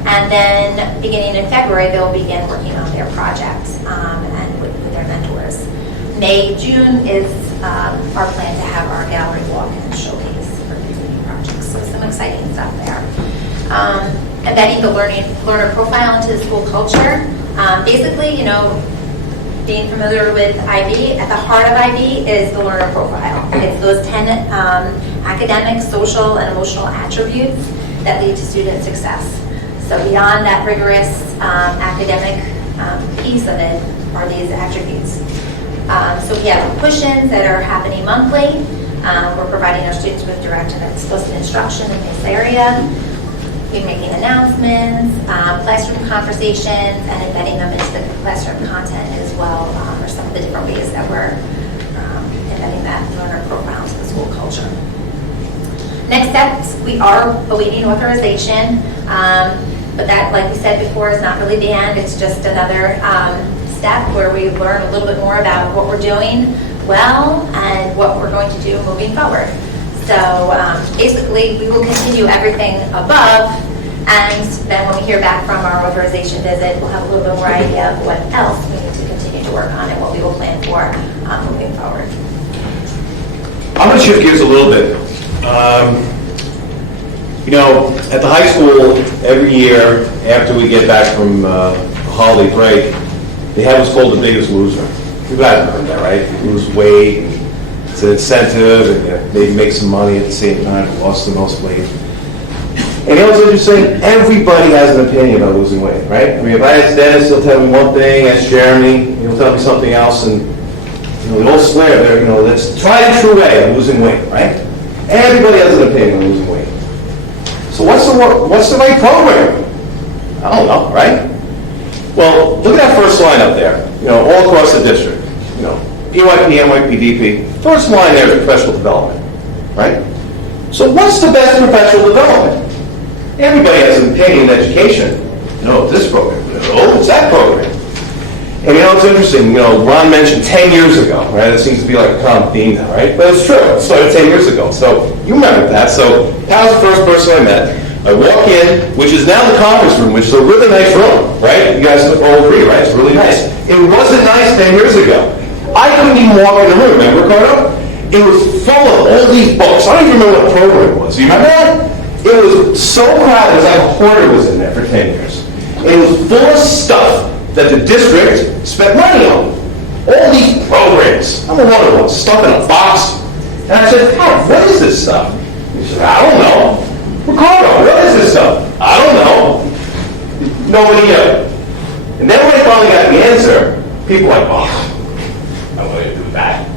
And then beginning in February, they'll begin working on their projects and with their mentors. May, June is our plan to have our gallery walk and showcase for community projects. So some exciting stuff there. Embedding the learner profile into the school culture. Basically, being familiar with IB, at the heart of IB is the learner profile. It's those 10 academic, social, and emotional attributes that lead to student success. So beyond that rigorous academic piece of it are these attributes. So we have push-ins that are happening monthly. We're providing our students with direct and explicit instruction in this area. We're making announcements, classroom conversations, and embedding them into the classroom content as well, or some of the different ways that we're embedding that learner profile into the school culture. Next steps, we are awaiting authorization, but that, like we said before, is not really the end. It's just another step where we learn a little bit more about what we're doing well and what we're going to do moving forward. So basically, we will continue everything above, and then when we hear back from our authorization visit, we'll have a little bit more idea of what else we need to continue to work on and what we will plan for moving forward. I'm going to shift gears a little bit. At the high school, every year after we get back from holiday break, they have what's called the Biggest Loser. You guys have heard that, right? You lose weight. It's an incentive, and maybe make some money at the same time, lost the most weight. And you know what's interesting? Everybody has an opinion about losing weight, right? I mean, if I ask Dennis, he'll tell me one thing, ask Jeremy, he'll tell me something else, and we all swear there, that's tried and true way of losing weight, right? Everybody has an opinion on losing weight. So what's the right program? I don't know, right? Well, look at that first line up there, all across the district, PYP, NYPDP. First line there is professional development, right? So what's the best professional development? Everybody has an opinion in education. No, this program. No, it's that program. And it's interesting, Ron mentioned 10 years ago, right? It seems to be like a common theme now, right? But it's true. It started 10 years ago. So you remember that. So that was the first person I met. I walk in, which is now the conference room, which is a really nice room, right? You guys all agree, right? It's really nice. It wasn't nice 10 years ago. I couldn't even walk in the room, remember, Ricardo? It was full of all these books. I don't even remember what program it was. You remember that? It was so crowded, it was like a hoarder was in there for 10 years. It was full of stuff that the district spent money on. All these programs. I'm a one of them, stuff in a box. And I said, God, what is this stuff? He said, I don't know. Ricardo, what is this stuff? I don't know. Nobody knew. And then when I finally got the answer, people were like, oh, I'm going to do that.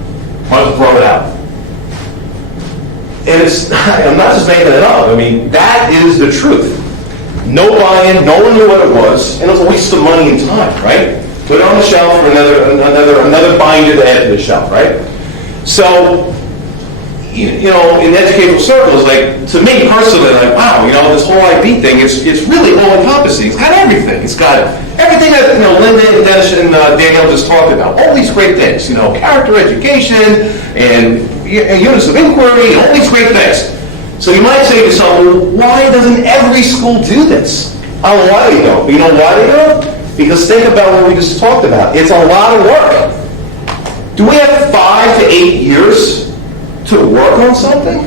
I'll just throw it out. And I'm not just making it up. I mean, that is the truth. No buy-in, no one knew what it was, and it was a waste of money and time, right? Put it on the shelf for another binder to add to the shelf, right? So, in educational circles, like, to me personally, like, wow, this whole IB thing, it's really all-encompassing. It's got everything. It's got everything that, Linda and Dennis and Danielle just talked about. All these great things, character education and units of inquiry, all these great things. So you might say to yourself, well, why doesn't every school do this? I don't know why they don't. You know why they don't? Because think about what we just talked about. It's a lot of work. Do we have 5 to 8 years to work on something?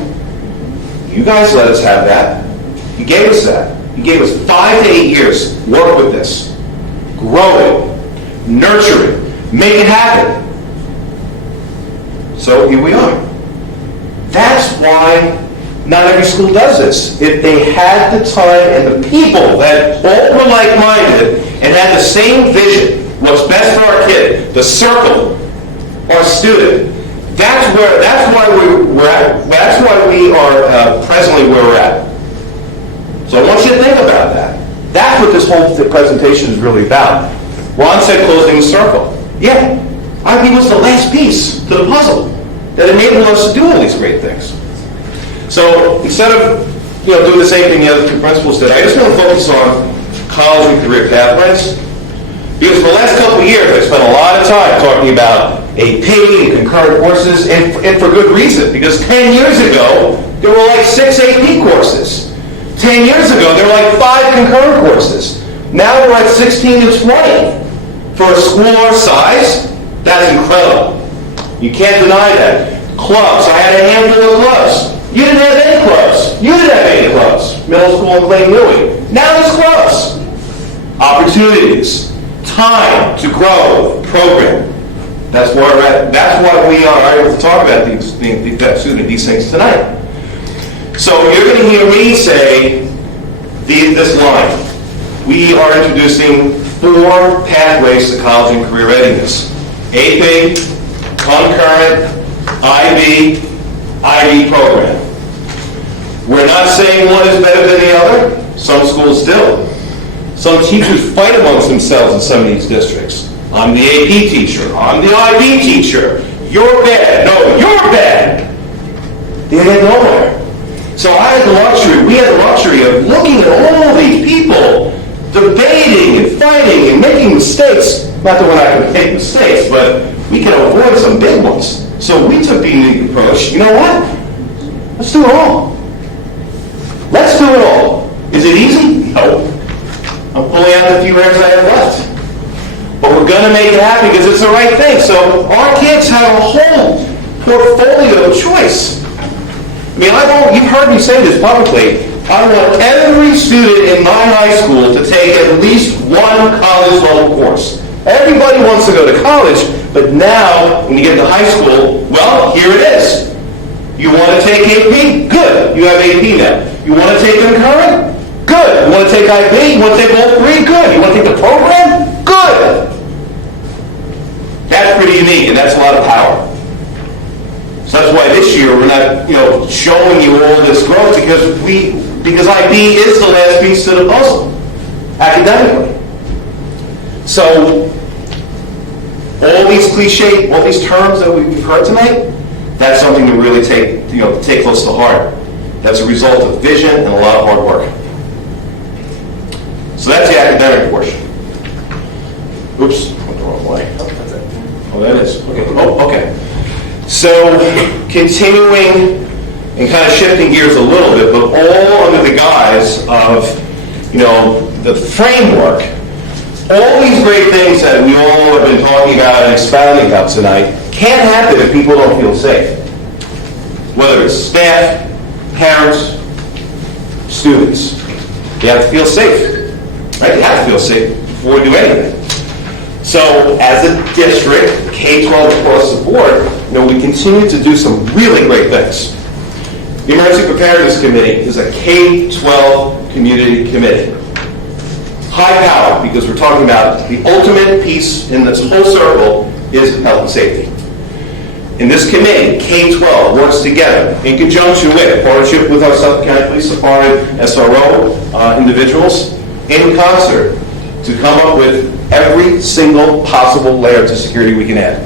You guys let us have that. You gave us that. You gave us 5 to 8 years. Work with this. Grow it. Nurture it. Make it happen. So here we are. That's why not every school does this. If they had the time and the people that all were like-minded and had the same vision, what's best for our kid, the circle, our student, That's why we are presently where we're at. So I want you to think about that. That's what this whole presentation is really about. Ron said closing the circle. Yeah, IB was the last piece to the puzzle that enabled us to do all these great things. So instead of doing the same thing the other two principals did, I just want to focus on college and career pathways. Because for the last couple of years, I spent a lot of time talking about AP and concurrent courses, and for good reason, because 10 years ago, there were like 6 AP courses. 10 years ago, there were like 5 concurrent courses. Now we're at 16 to 20. For a school our size, that's incredible. You can't deny that. Clubs, I had a handful of clubs. You didn't have any clubs. You didn't have any clubs. Middle school and Clay Newey. Now there's clubs. Opportunities. Time to grow the program. That's why we are able to talk about these things tonight. So you're going to hear me say this line. We are introducing 4 pathways to college and career readiness. AP, concurrent, IB program. We're not saying one is better than the other. Some schools do. Some teachers fight amongst themselves in some of these districts. I'm the AP teacher. I'm the IB teacher. You're bad. No, you're bad. They get nowhere. So we had the luxury of looking at all these people debating and fighting and making mistakes. Not that we're not going to make mistakes, but we can avoid some big ones. So we took the unique approach. You know what? Let's do it all. Let's do it all. Is it easy? No. I'm pulling out the few hairs I have left. But we're going to make it happen because it's the right thing. So our kids have a whole portfolio of choice. I mean, you've heard me say this publicly. I want every student in my high school to take at least one college-level course. Everybody wants to go to college, but now, when you get to high school, well, here it is. You want to take AP? Good. You have AP now. You want to take concurrent? Good. You want to take IB? You want to take all 3? Good. You want to take the program? Good. That's pretty unique, and that's a lot of power. So that's why this year we're not, showing you all this growth because IB is the last piece to the puzzle, academically. So all these terms that we've heard tonight, that's something to really take close to heart. That's a result of vision and a lot of hard work. So that's the academic portion. Oops, went the wrong way. Oh, that is. Okay. Oh, okay. So continuing and kind of shifting gears a little bit, but all under the guise of, the framework. All these great things that we all have been talking about and expounding about tonight can't happen if people don't feel safe. Whether it's staff, parents, students. You have to feel safe. Right? You have to feel safe before we do anything. So as a district, K-12 across the board, we continue to do some really great things. The Emergency Preparedness Committee is a K-12 community committee. High power, because we're talking about the ultimate piece in this whole circle is health and safety. In this committee, K-12 works together in conjunction with, partnership with our Suffolk County Police Department, SRO individuals, in concert to come up with every single possible layer to security we can add.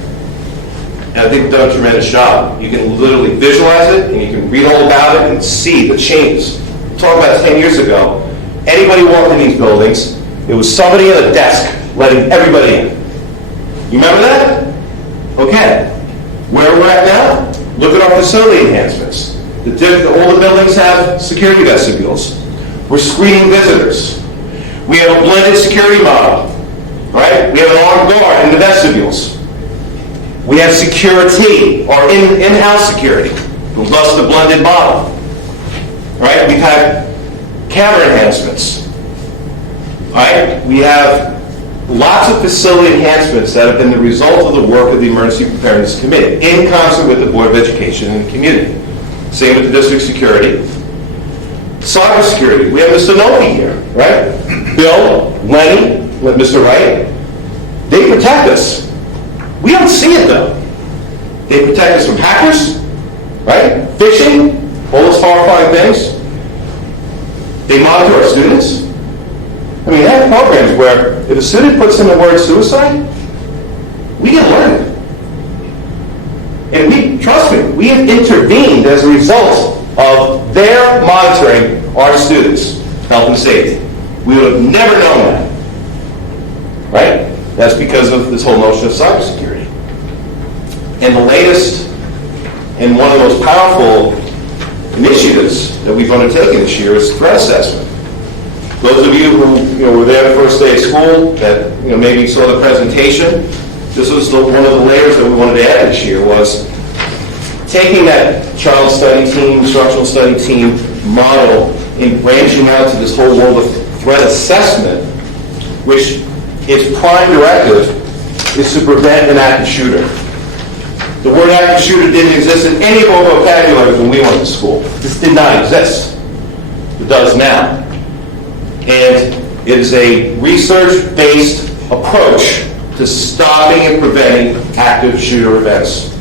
And I think we've done a tremendous job. You can literally visualize it, and you can read all about it and see the changes. Talk about 10 years ago. Anybody walked in these buildings, it was somebody at a desk letting everybody in. You remember that? Okay. Where we're at now, look at our facility enhancements. All the buildings have security vestibules. We're screening visitors. We have a blended security model, right? We have an armed guard in the vestibules. We have security, or in-house security, thus the blended model, right? We've had camera enhancements, right? We have lots of facility enhancements that have been the result of the work of the Emergency Preparedness Committee, in concert with the Board of Education and the community. Same with the district security. Cybersecurity, we have Mr. Nolte here, right? Bill, Lenny, Mr. Wright, they protect us. We don't see it though. They protect us from hackers, right? Phishing, all those horrifying things. They monitor our students. I mean, they have programs where if a student puts in the word suicide, we get alerted. And we, trust me, we have intervened as a result of their monitoring our students' health and safety. We would have never known that. Right? That's because of this whole notion of cybersecurity. And the latest and one of the most powerful initiatives that we've undertaken this year is threat assessment. Those of you who were there the first day of school that maybe saw the presentation, this was one of the layers that we wanted to add this year, was taking that child study team, instructional study team model and branching out to this whole world of threat assessment, which its prime directive is to prevent an active shooter. The word active shooter didn't exist in any of our vocabulary when we went to school. This did not exist. It does now. And it is a research-based approach to stopping and preventing active shooter events.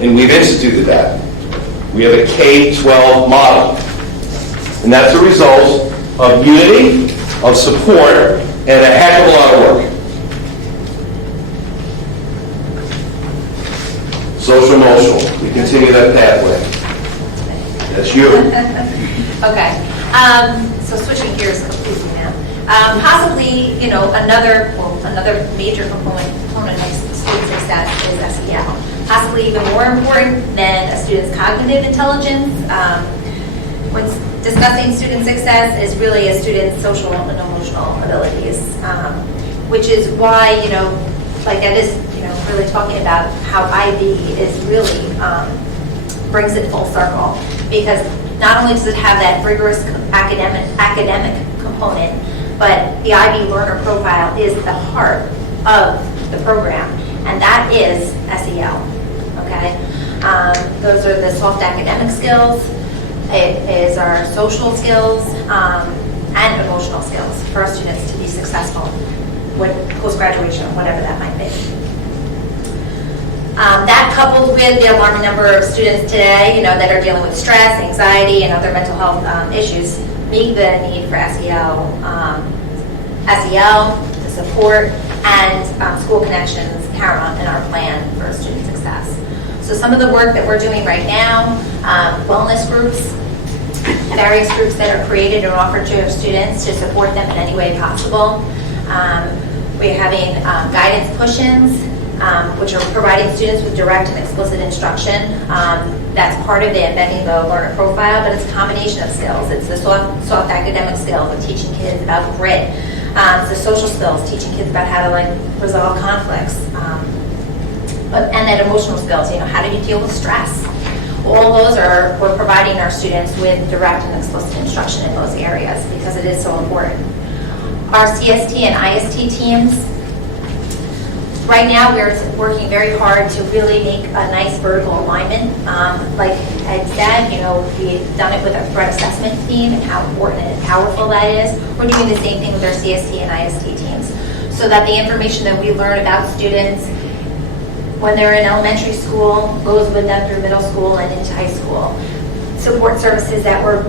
And we've instituted that. We have a K-12 model. And that's a result of unity, of support, and a heck of a lot of work. Social emotional. We continue that pathway. That's you. Okay. So switching gears completely now. Possibly, another major component of student success is SEL. Possibly even more important than a student's cognitive intelligence. When discussing student success is really a student's social and emotional abilities, which is why, that is, really talking about how IB is really brings it full circle, because not only does it have that rigorous academic component, but the IB learner profile is the heart of the program, and that is SEL. Okay, those are the soft academic skills. It is our social skills and emotional skills for our students to be successful with post-graduation, whatever that might be. That coupled with the alarming number of students today, that are dealing with stress, anxiety, and other mental health issues, make the need for SEL, the support, and school connections paramount in our plan for student success. So some of the work that we're doing right now, wellness groups, various groups that are created and offered to our students to support them in any way possible. We're having guidance push-ins, which are providing students with direct and explicit instruction. That's part of the embedding the learner profile, but it's a combination of skills. It's the soft academic skills of teaching kids about grit. It's the social skills, teaching kids about how to resolve conflicts. And then emotional skills, how do you deal with stress? All those we're providing our students with direct and explicit instruction in those areas because it is so important. Our CST and IST teams, right now we're working very hard to really make a nice vertical alignment. Like Ed said, we've done it with our threat assessment team and how important and powerful that is. We're doing the same thing with our CST and IST teams so that the information that we learn about students when they're in elementary school goes with them through middle school and into high school. Support services that were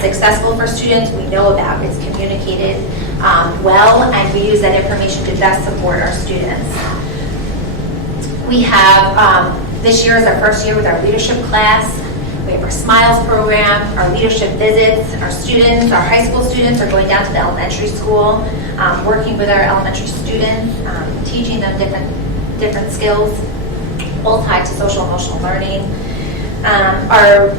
successful for students, we know about. It's communicated well, and we use that information to best support our students. We have, this year is our first year with our leadership class. We have our SMILES program, our leadership visits. Our students, our high school students are going down to the elementary school, working with our elementary students, teaching them different skills, all tied to social emotional learning. Our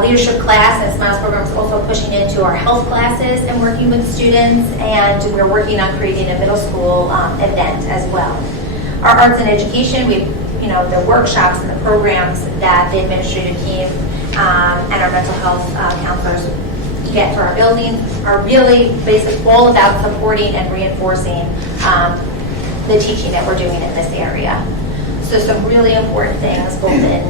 leadership class and SMILES program is also pushing into our health classes and working with students, and we're working on creating a middle school event as well. Our arts and education, the workshops and the programs that the administrative team and our mental health counselors get for our buildings are really basically all about supporting and reinforcing the teaching that we're doing in this area. So some really important things both in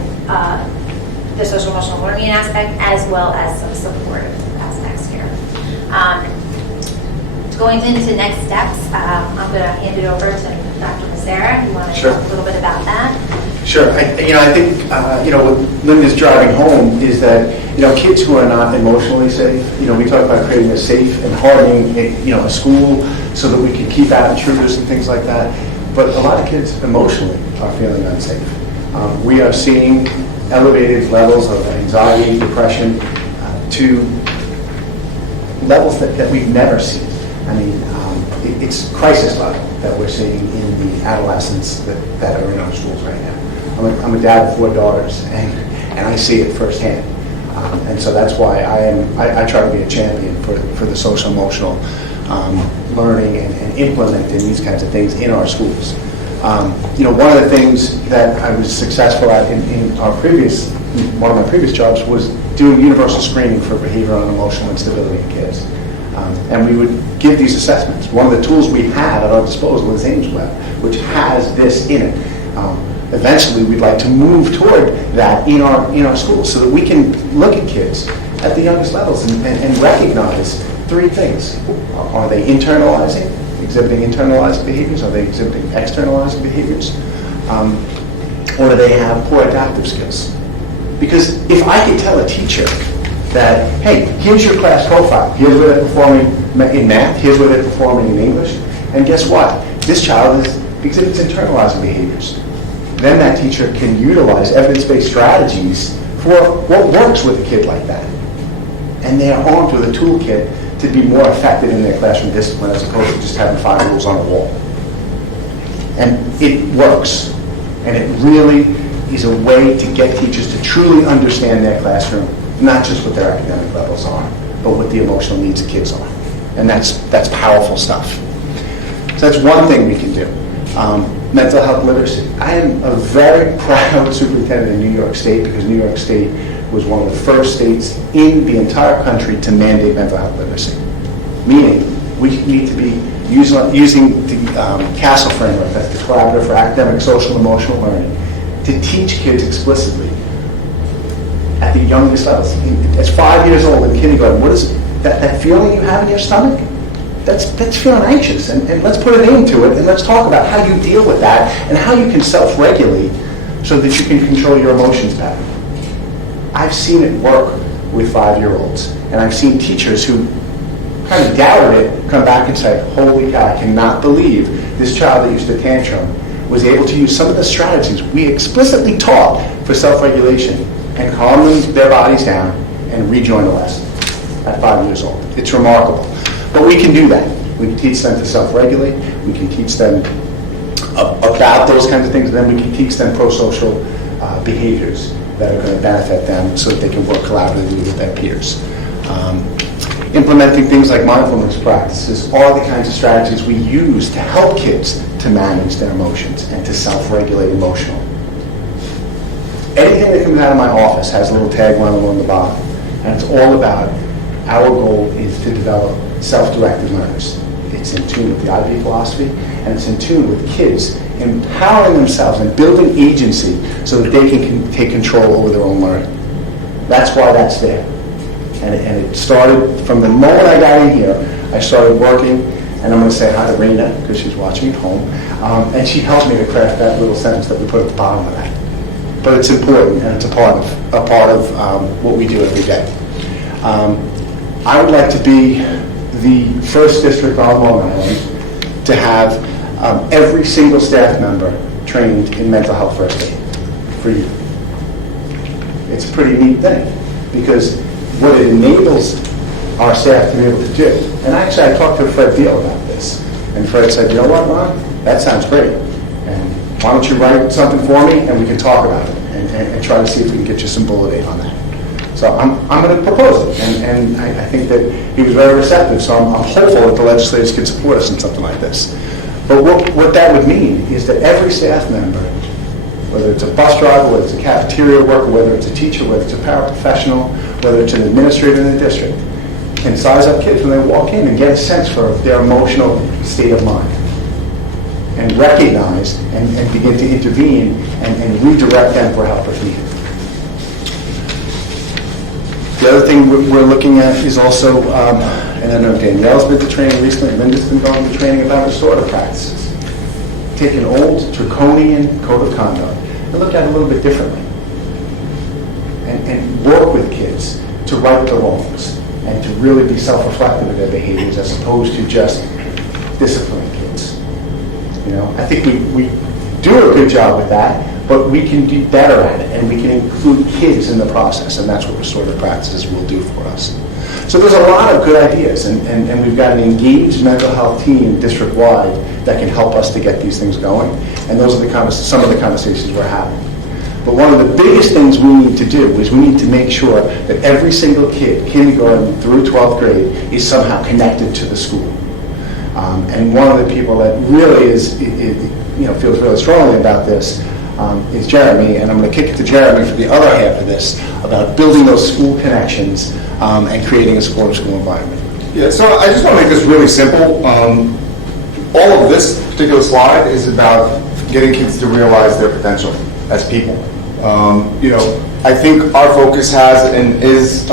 the social emotional learning aspect as well as some supportive aspects here. Going into next steps, I'm going to hand it over to Dr. Becerra, you want to Sure. talk a little bit about that? Sure. I think, what Linda's driving home is that, kids who are not emotionally safe, we talk about creating a safe and hardening, a school so that we can keep out intruders and things like that. But a lot of kids emotionally are feeling unsafe. We are seeing elevated levels of anxiety, depression, to levels that we've never seen. I mean, it's crisis level that we're seeing in the adolescents that are in our schools right now. I'm a dad of 4 daughters, and I see it firsthand. And so that's why I try to be a champion for the social emotional learning and implementing these kinds of things in our schools. One of the things that I was successful at in one of my previous jobs was doing universal screening for behavioral and emotional instability in kids. And we would give these assessments. One of the tools we have at our disposal is AimsWeb, which has this in it. Eventually, we'd like to move toward that in our schools so that we can look at kids at the youngest levels and recognize 3 things. Are they exhibiting internalizing behaviors? Are they exhibiting externalizing behaviors? Or do they have poor adaptive skills? Because if I could tell a teacher that, hey, here's your class profile, here's where they're performing in math, here's where they're performing in English, and guess what? This child exhibits internalizing behaviors. Then that teacher can utilize evidence-based strategies for what works with a kid like that. And they're armed with a toolkit to be more effective in their classroom discipline as opposed to just having 5 rules on a wall. And it works. And it really is a way to get teachers to truly understand their classroom, not just what their academic levels are, but what the emotional needs of kids are. And that's powerful stuff. So that's one thing we can do. Mental health literacy. I am a very proud superintendent in New York State because New York State was one of the first states in the entire country to mandate mental health literacy. Meaning, we need to be using the CASEL framework, that's the Collaborative for Academic, Social, and Emotional Learning, to teach kids explicitly at the youngest levels. At 5 years old in kindergarten, what is that feeling you have in your stomach? That's feeling anxious, and let's put a name to it, and let's talk about how you deal with that and how you can self-regulate so that you can control your emotions better. I've seen it work with 5-year-olds, and I've seen teachers who kind of doubted it come back and say, holy cow, I cannot believe this child that used a tantrum was able to use some of the strategies we explicitly taught for self-regulation and calm their bodies down and rejoin the lesson at 5 years old. It's remarkable. But we can do that. We can teach them to self-regulate. We can teach them about those kinds of things, and then we can teach them pro-social behaviors that are going to benefit them so that they can work collaboratively with their peers. Implementing things like mindfulness practices are the kinds of strategies we use to help kids to manage their emotions and to self-regulate emotionally. Anything that comes out of my office has a little tagline along the bottom, and it's all about our goal is to develop self-directed learners. It's in tune with the IB philosophy, and it's in tune with kids empowering themselves and building agency so that they can take control over their own learning. That's why that's there. And it started from the moment I got in here. I started working, and I'm going to say hi to Raina, because she's watching at home, and she helped me to craft that little sentence that we put at the bottom of that. But it's important, and it's a part of what we do every day. I would like to be the first district on Long Island to have every single staff member trained in mental health first aid for you. It's a pretty neat thing because what it enables our staff to be able to do. And actually, I talked to Fred Deal about this, and Fred said, you know what, Ron, that sounds great. And why don't you write something for me and we can talk about it and try to see if we can get you some bulletin on that. So I'm going to propose it, and I think that he was very receptive, so I'm hopeful that the legislators can support us in something like this. But what that would mean is that every staff member, whether it's a bus driver, whether it's a cafeteria worker, whether it's a teacher, whether it's a paraprofessional, whether it's an administrator in the district, can size up kids when they walk in and get a sense for their emotional state of mind and recognize and begin to intervene and redirect them for help if needed. The other thing we're looking at is also, and I know Danielle's been to training recently, Linda's been going to training about restorative practices. take an old draconian code of conduct and look at it a little bit differently. And work with kids to right the wrongs and to really be self-reflective of their behaviors as opposed to just disciplining kids. You know, I think we do a good job with that, but we can do better at it, and we can include kids in the process, and that's what restorative practices will do for us. So there's a lot of good ideas, and we've got an engaged mental health team district-wide that can help us to get these things going, and those are some of the conversations we're having. But one of the biggest things we need to do is we need to make sure that every single kid, kindergarten through 12th grade, is somehow connected to the school. And one of the people that really feels really strongly about this is Jeremy, and I'm going to kick it to Jeremy for the other half of this, about building those school connections and creating a supportive school environment. Yeah, so I just want to make this really simple. All of this particular slide is about getting kids to realize their potential as people. I think our focus has and is,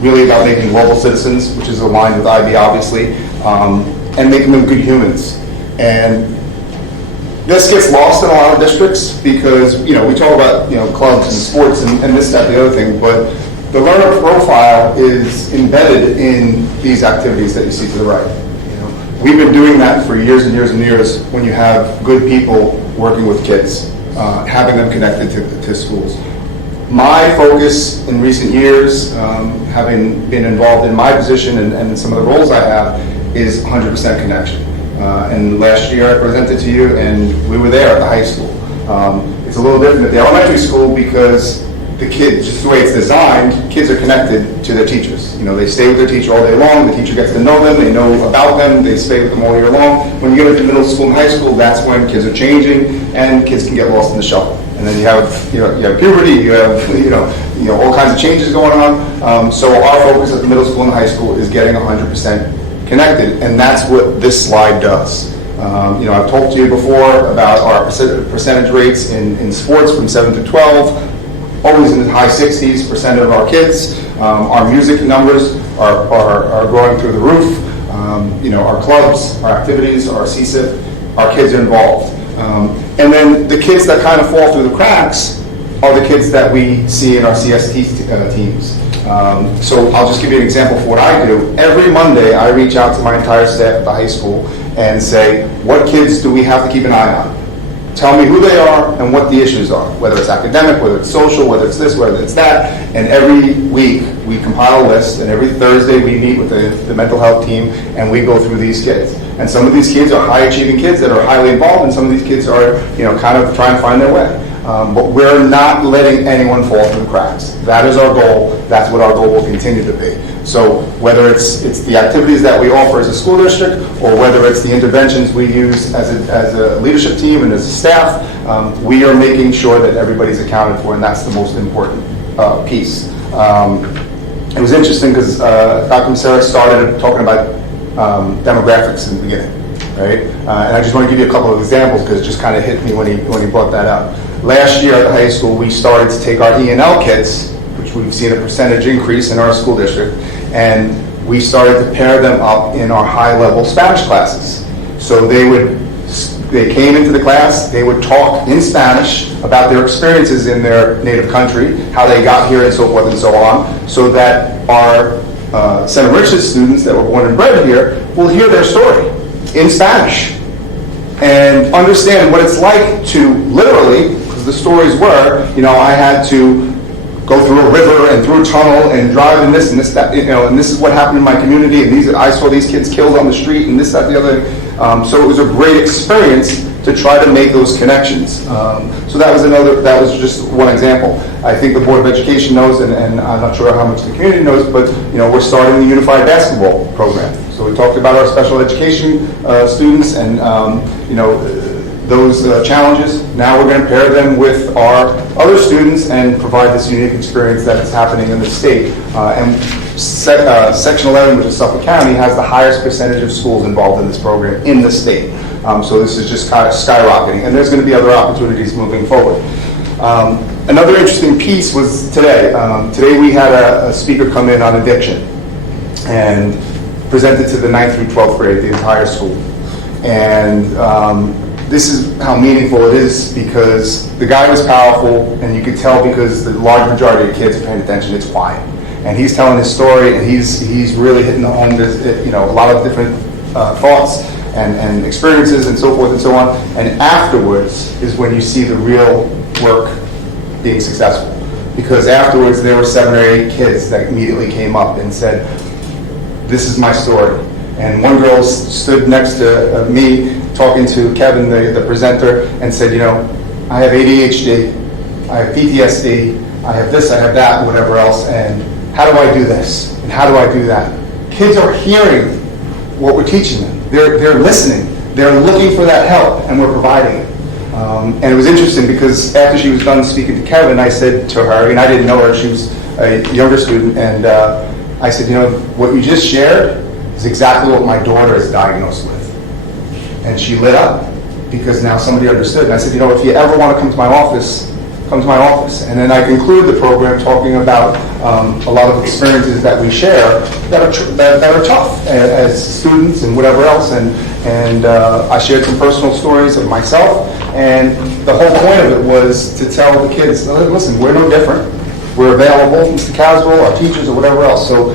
really about making global citizens, which is aligned with IB, obviously, and making them good humans. And this gets lost in a lot of districts because, we talk about, clubs and sports and this, that, the other thing, but the learner profile is embedded in these activities that you see to the right. We've been doing that for years and years and years when you have good people working with kids, having them connected to schools. My focus in recent years, having been involved in my position and some of the roles I have, is 100% connection. And last year I presented to you, and we were there at the high school. It's a little different at the elementary school because the kids, just the way it's designed, kids are connected to their teachers. They stay with their teacher all day long. The teacher gets to know them. They know about them. They stay with them all year long. When you get into middle school and high school, that's when kids are changing, and kids can get lost in the shuffle. And then you have puberty. You have all kinds of changes going on. So our focus at the middle school and high school is getting 100% connected, and that's what this slide does. I've talked to you before about our percentage rates in sports from 7 to 12. Always in the high 60s% of our kids. Our music numbers are growing through the roof. Our clubs, our activities, our CSIP, our kids are involved. And then the kids that kind of fall through the cracks are the kids that we see in our CST teams. So I'll just give you an example for what I do. Every Monday, I reach out to my entire staff at the high school and say, what kids do we have to keep an eye on? Tell me who they are and what the issues are, whether it's academic, whether it's social, whether it's this, whether it's that. And every week we compile a list, and every Thursday we meet with the mental health team and we go through these kids. And some of these kids are high achieving kids that are highly involved, and some of these kids are, kind of trying to find their way. But we're not letting anyone fall through the cracks. That is our goal. That's what our goal will continue to be. So whether it's the activities that we offer as a school district, or whether it's the interventions we use as a leadership team and as a staff, we are making sure that everybody's accounted for, and that's the most important piece. It was interesting because Dr. Massera started talking about demographics in the beginning, right? And I just want to give you a couple of examples because it just kind of hit me when he brought that up. Last year at the high school, we started to take our E&L kids, which we've seen a percentage increase in our school district, and we started to pair them up in our high-level Spanish classes. So they came into the class, they would talk in Spanish about their experiences in their native country, how they got here and so forth and so on, so that our Center Rich's students that were born and bred here will hear their story in Spanish and understand what it's like to literally, because the stories were, I had to go through a river and through a tunnel and drive in this and this, that, and this is what happened in my community, and I saw these kids killed on the street and this, that, the other. So it was a great experience to try to make those connections. So that was just one example. I think the Board of Education knows, and I'm not sure how much the community knows, but we're starting the Unified Basketball Program. So we talked about our special education students and those challenges. Now we're going to pair them with our other students and provide this unique experience that is happening in the state. And Section 11, which is Suffolk County, has the highest percentage of schools involved in this program in the state. So this is just kind of skyrocketing, and there's going to be other opportunities moving forward. Another interesting piece was today. Today we had a speaker come in on addiction and presented to the 9th through 12th grade, the entire school. And this is how meaningful it is, because the guy was powerful, and you could tell because the large majority of kids are paying attention. It's quiet, and he's telling his story, and he's really hitting the home. There's, you know, a lot of different thoughts and experiences and so forth and so on. And afterwards is when you see the real work being successful, because afterwards there were 7 or 8 kids that immediately came up and said, "This is my story." And one girl stood next to me talking to Kevin, the presenter, and said, "You know, I have ADHD, I have PTSD, I have this, I have that, whatever else, and how do I do this? And how do I do that?" Kids are hearing what we're teaching them. They're listening. They're looking for that help, and we're providing it. And it was interesting because after she was done speaking to Kevin, I said to her, and I didn't know her, she was a younger student, and I said, "You know, what you just shared is exactly what my daughter is diagnosed with." And she lit up because now somebody understood. And I said, "You know, if you ever want to come to my office, come to my office." And then I conclude the program talking about a lot of experiences that we share that are tough as students and whatever else. And I shared some personal stories of myself. And the whole point of it was to tell the kids, listen, we're no different. We're available, Mr. Caswell, our teachers, or whatever else. So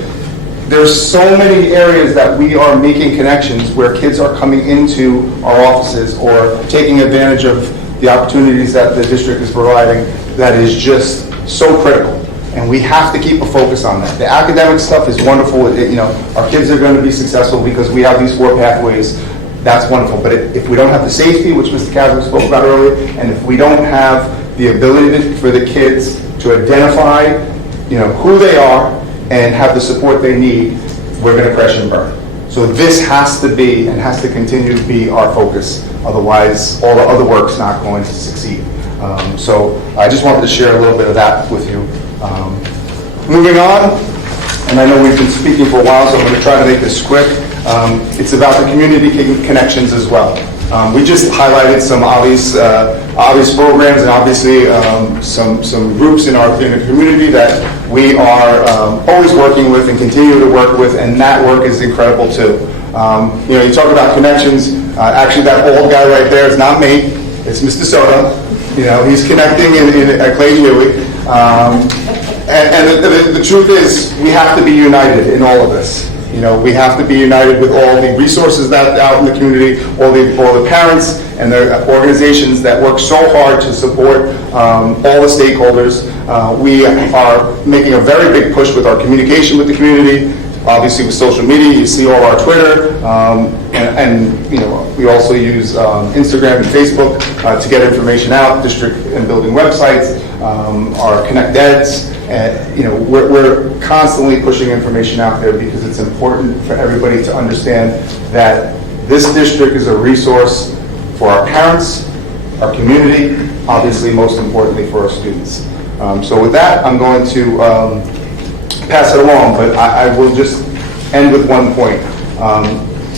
there's so many areas that we are making connections where kids are coming into our offices or taking advantage of the opportunities that the district is providing that is just so critical. And we have to keep a focus on that. The academic stuff is wonderful. You know, our kids are going to be successful because we have these 4 pathways. That's wonderful. But if we don't have the safety, which Mr. Caswell spoke about earlier, and if we don't have the ability for the kids to identify, you know, who they are and have the support they need, we're going to crash and burn. So this has to be and has to continue to be our focus. Otherwise, all the other work's not going to succeed. So I just wanted to share a little bit of that with you. Moving on, and I know we've been speaking for a while, so I'm going to try to make this quick. It's about the community connections as well. We just highlighted some obvious programs and obviously some groups in the community that we are always working with and continue to work with, and that work is incredible too. You know, you talk about connections. Actually, that old guy right there is not me. It's Mr. Soto. You know, he's connecting at Clay Huey. And the truth is, we have to be united in all of this. You know, we have to be united with all the resources that out in the community, all the parents and the organizations that work so hard to support all the stakeholders. We are making a very big push with our communication with the community. Obviously, with social media, you see all our Twitter, and you know, we also use Instagram and Facebook to get information out. District and building websites, our Connect Eds. You know, we're constantly pushing information out there because it's important for everybody to understand that this district is a resource for our parents, our community, obviously most importantly for our students. So with that, I'm going to pass it along, but I will just end with one point.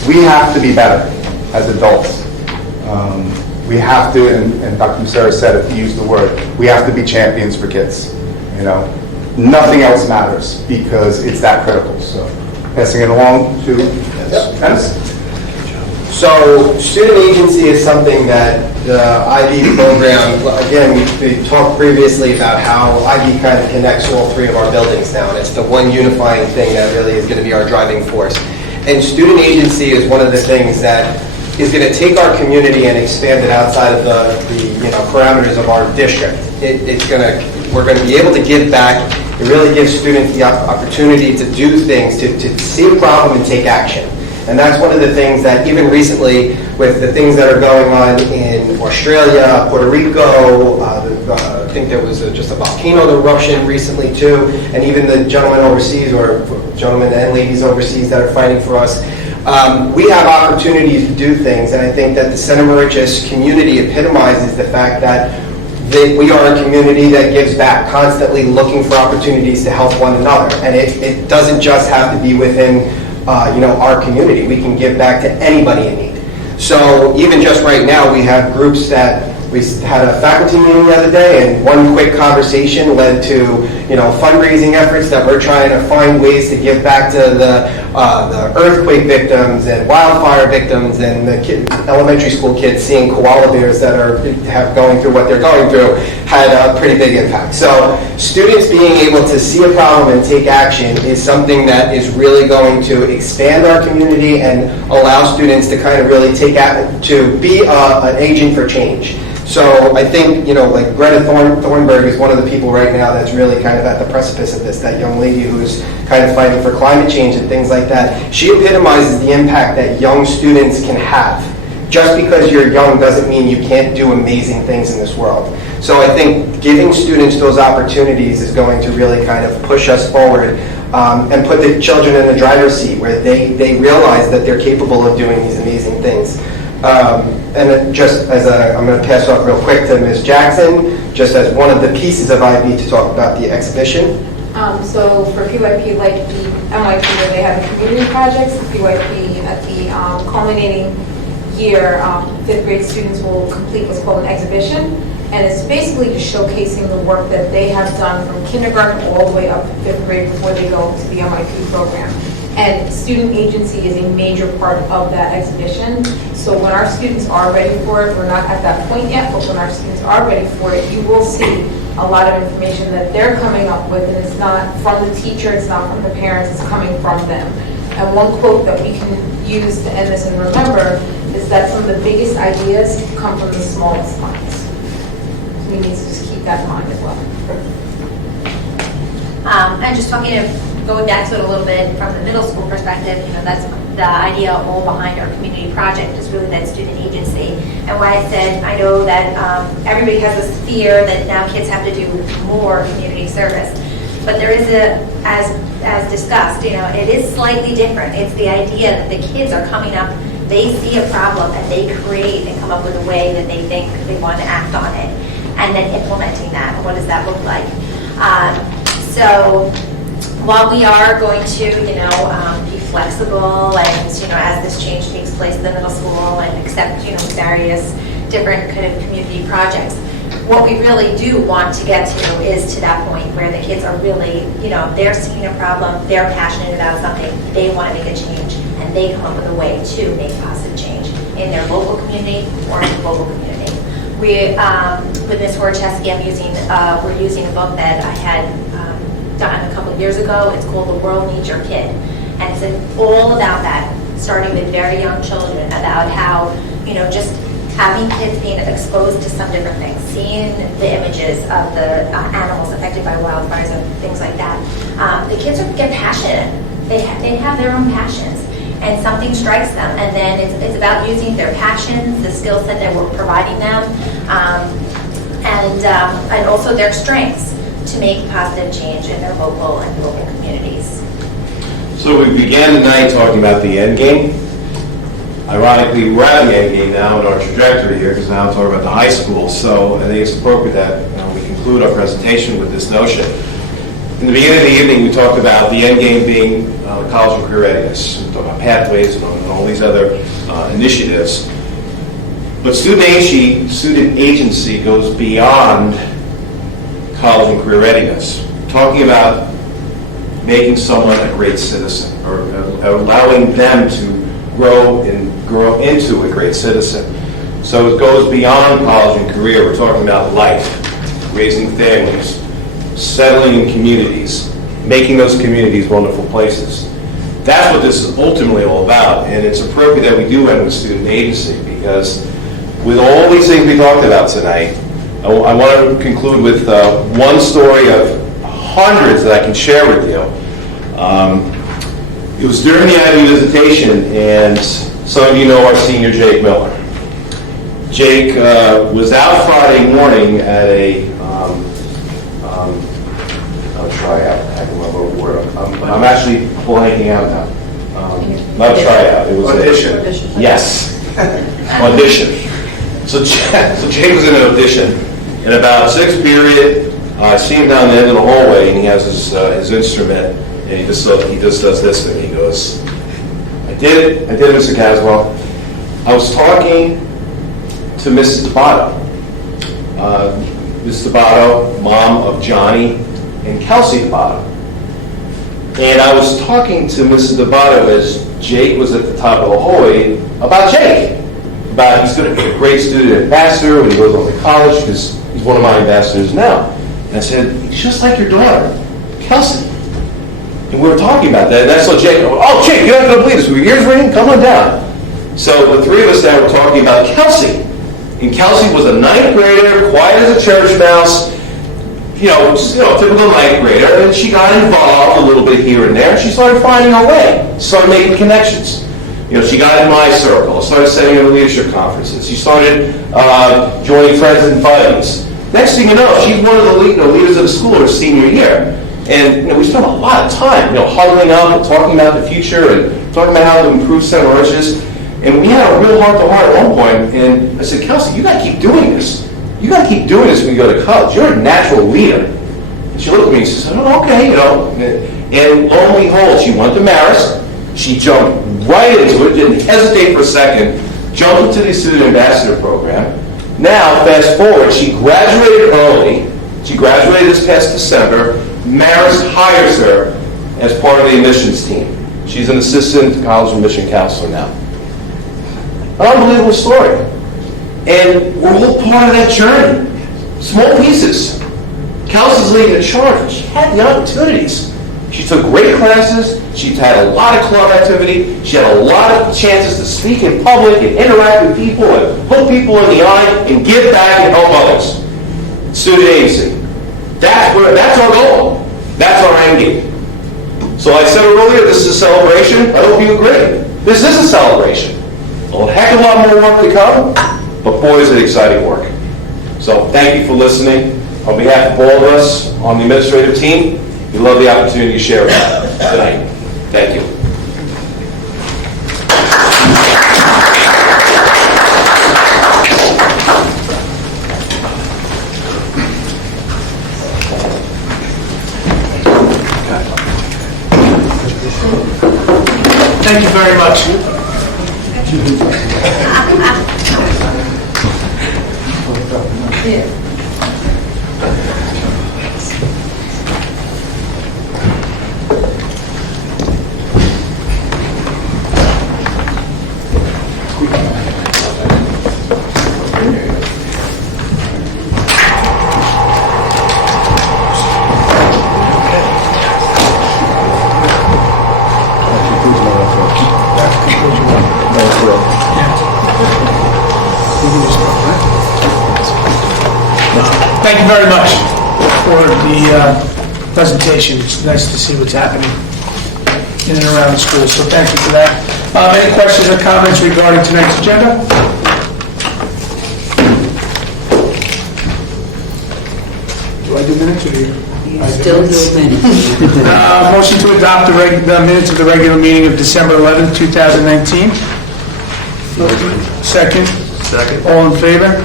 We have to be better as adults. We have to, and Dr. Musera said it, he used the word, we have to be champions for kids. You know, nothing else matters because it's that critical. So, passing it along to Dennis. So, student agency is something that the IB program, again, we talked previously about how IB kind of connects all 3 of our buildings now, and it's the one unifying thing that really is going to be our driving force. And student agency is one of the things that is going to take our community and expand it outside of the parameters of our district. We're going to be able to give back. It really gives students the opportunity to do things, to see a problem and take action. And that's one of the things that even recently, with the things that are going on in Australia, Puerto Rico, I think there was just a volcano eruption recently too, and even the gentlemen overseas, or gentlemen and ladies overseas that are fighting for us. We have opportunities to do things, and I think that the Center Moriches community epitomizes the fact that we are a community that gives back, constantly looking for opportunities to help one another. And it doesn't just have to be within our community. We can give back to anybody in need. So even just right now, we have groups that We had a faculty meeting the other day, and one quick conversation led to, fundraising efforts that we're trying to find ways to give back to the earthquake victims and wildfire victims and the elementary school kids seeing koala bears that are going through what they're going through had a pretty big impact. So students being able to see a problem and take action is something that is really going to expand our community and allow students to kind of really to be an agent for change. So I think, like Greta Thunberg is one of the people right now that's really kind of at the precipice of this, that young lady who's kind of fighting for climate change and things like that. She epitomizes the impact that young students can have. Just because you're young doesn't mean you can't do amazing things in this world. So I think giving students those opportunities is going to really kind of push us forward and put the children in the driver's seat where they realize that they're capable of doing these amazing things. And just as I'm going to pass off real quick to Ms. Jackson, just as one of the pieces of IB to talk about the exhibition. So for PYP, like the MIT, where they have the community projects, PYP at the culminating year, fifth grade students will complete what's called an exhibition. And it's basically just showcasing the work that they have done from kindergarten all the way up to fifth grade before they go to the MIT program. And student agency is a major part of that exhibition. So when our students are ready for it, we're not at that point yet, but when our students are ready for it, you will see a lot of information that they're coming up with, and it's not from the teacher, it's not from the parents, it's coming from them. And one quote that we can use to end this and remember is that some of the biggest ideas come from the smallest minds. So we need to just keep that in mind as well. And just going back to it a little bit from the middle school perspective, that's the idea all behind our community project is really that student agency. And why I said, I know that everybody has this fear that now kids have to do more community service. But there is as discussed, it is slightly different. It's the idea that the kids are coming up, they see a problem and they create and come up with a way that they think they want to act on it. And then implementing that, and what does that look like? So while we are going to, be flexible and, as this change takes place in the middle school and accept, various different kind of community projects, what we really do want to get to is to that point where the kids are really, they're seeing a problem, they're passionate about something, they want to make a change, and they come up with a way to make positive change in their local community or in the global community. We, with Ms. Horchesky, we're using a book that I had done a couple of years ago. It's called The World Needs Your Kid. And it's all about that, starting with very young children, about how, just having kids being exposed to some different things, seeing the images of the animals affected by wildfires and things like that. The kids get passionate. They have their own passions. And something strikes them. And then it's about using their passions, the skill set that we're providing them, and also their strengths to make positive change in their local and global communities. So we began the night talking about the end game. Ironically, we're at the end game now in our trajectory here, because now I'm talking about the high school. So I think it's appropriate that we conclude our presentation with this notion. In the beginning of the evening, we talked about the end game being college and career readiness. We talked about pathways and all these other initiatives. But student agency goes beyond college and career readiness. Talking about making someone a great citizen, or allowing them to grow into a great citizen. So it goes beyond college and career. We're talking about life, raising families, settling in communities, making those communities wonderful places. That's what this is ultimately all about, and it's appropriate that we do end with student agency, because with all these things we talked about tonight, I want to conclude with one story of hundreds that I can share with you. It was during the IB visitation, and some of you know our senior Jake Miller. Jake was out Friday morning at a tryout. I can remember what word. I'm actually blanking out now. Not tryout. It was audition. Yes, audition. So Jake was in an audition. In about sixth period, I see him down the end of the hallway, and he has his instrument, and he just does this thing. He goes, I did it, Mr. Caswell. I was talking to Mrs. Botto. Mrs. Sabato, mom of Johnny and Kelsey Sabato. And I was talking to Mrs. Sabato as Jake was at the top of the hallway about Jake. About he's going to be a great student ambassador when he goes on to college because he's one of my ambassadors now. And I said, he's just like your daughter, Kelsey. And we were talking about that, and I saw Jake. Oh, Jake, you're not going to believe this. Your ears ringing? Come on down. So the three of us now were talking about Kelsey. And Kelsey was a ninth grader, quiet as a church mouse, typical ninth grader. And she got involved a little bit here and there. She started finding her way. Started making connections. She got in my circle. Started setting up leadership conferences. She started joining friends and buddies. Next thing you know, she's one of the leaders of the school her senior year. And we spent a lot of time, huddling up and talking about the future and talking about how to improve Center Arches. And we had a real heart-to-heart at one point. And I said, Kelsey, you got to keep doing this. You got to keep doing this when you go to college. You're a natural leader. And she looked at me and she said, oh, okay, And lo and behold, she went to Marist. She jumped right into it, didn't hesitate for a second, jumped into the Student Ambassador Program. Now, fast forward, she graduated early. She graduated this past December. Marist hires her as part of the admissions team. She's an assistant college admission counselor now. An unbelievable story. And we're all part of that journey. Small pieces. Kelsey's leading the charge. She had the opportunities. She took great classes. She had a lot of club activity. She had a lot of chances to speak in public and interact with people and look people in the eye and give back and help others. Student agency. That's our goal. That's our end game. So I said earlier, this is a celebration. I hope you agree. This is a celebration. A heck of a lot more work to come, but boy, is it exciting work. So thank you for listening. On behalf of all of us on the administrative team, we love the opportunity to share with you tonight. Thank you. Thank you very much. Thank you very much for the presentation. It's nice to see what's happening in and around the school, so thank you for that. Any questions or comments regarding tonight's agenda? Do I do minutes or do you? Still do minutes. Motion to adopt the minutes of the regular meeting of December 11th, 2019. Second. Second. All in favor?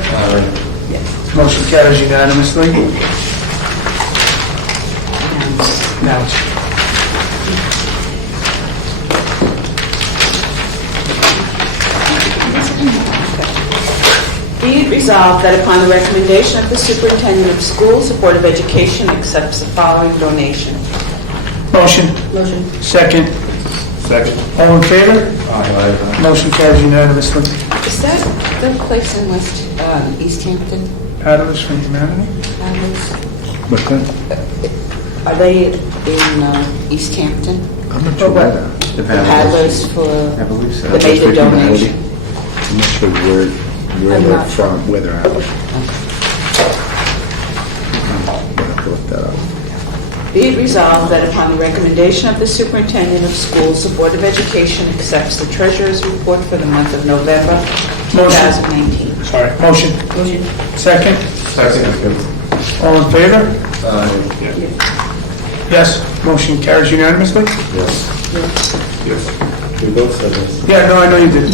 Motion carries unanimously. Now it's... Be it resolved that upon the recommendation of the Superintendent of Schools, the Board of Education accepts the following donation. Motion. Motion. Second. Second. All in favor? Aye. Motion carries unanimously. Is that the place in East Hampton? Paddlers from Humanity? What's that? Are they in East Hampton? I'm not sure where that. The Paddlers for, I believe so. they made the donation? I'm not sure where they're from, where they're at. I'll have to look that up. Be it resolved that upon the recommendation of the Superintendent of Schools, the Board of Education accepts the Treasurer's Report for the month of November 2019. Sorry. Motion. Motion. Second. Second. All in favor? Yes. Motion carries unanimously? Yes. We both said this. Yeah, no, I know you did.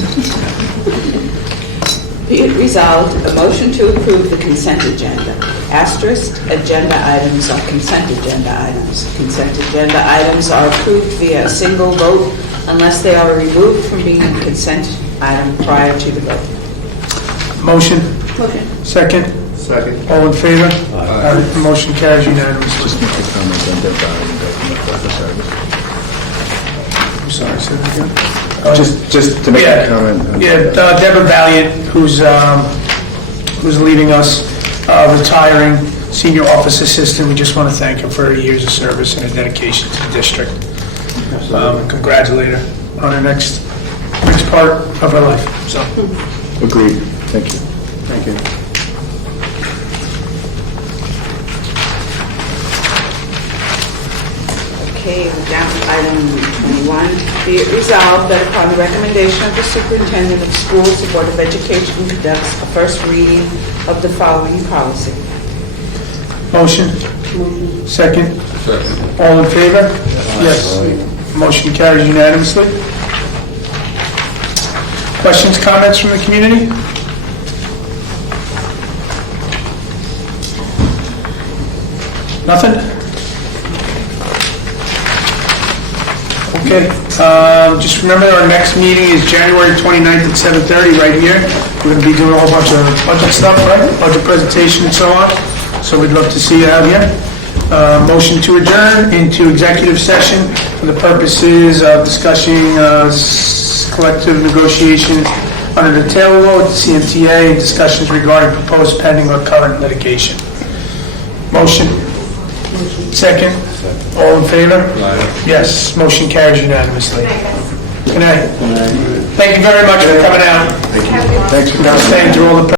Be it resolved, a motion to approve the consent agenda. Asterisk, agenda items are consent agenda items. Consent agenda items are approved via a single vote unless they are removed from being a consent item prior to the vote. Motion. Motion. Second. Second. All in favor? Motion carries unanimously. Just make a comment on Deb Bowden, for service. I'm sorry, say that again? Just to make a comment. Yeah, Deborah Valiant, who's leaving us, retiring, senior office assistant. We just want to thank her for her years of service and her dedication to the district. Congratulate her on her next part of her life, so. Agreed. Thank you. Thank you. Okay, we're down to item 21. Be it resolved that upon the recommendation of the superintendent of schools, the Board of Education conducts a first reading of the following policy. Motion? Second? All in favor? Yes. Motion carries unanimously. Questions, comments from the community? Nothing? Okay, just remember our next meeting is January 29th at 7:30 right here. We're going to be doing a whole bunch of budget stuff, right? Budget presentation and so on. So we'd love to see you out here. Motion to adjourn into executive session for the purposes of discussing collective negotiations under the Taylor Law, the CMTA, and discussions regarding proposed pending or current litigation. Motion? Second? All in favor? Yes, motion carries unanimously. Good night. Thank you very much for coming out. Thanks for coming. Staying through all the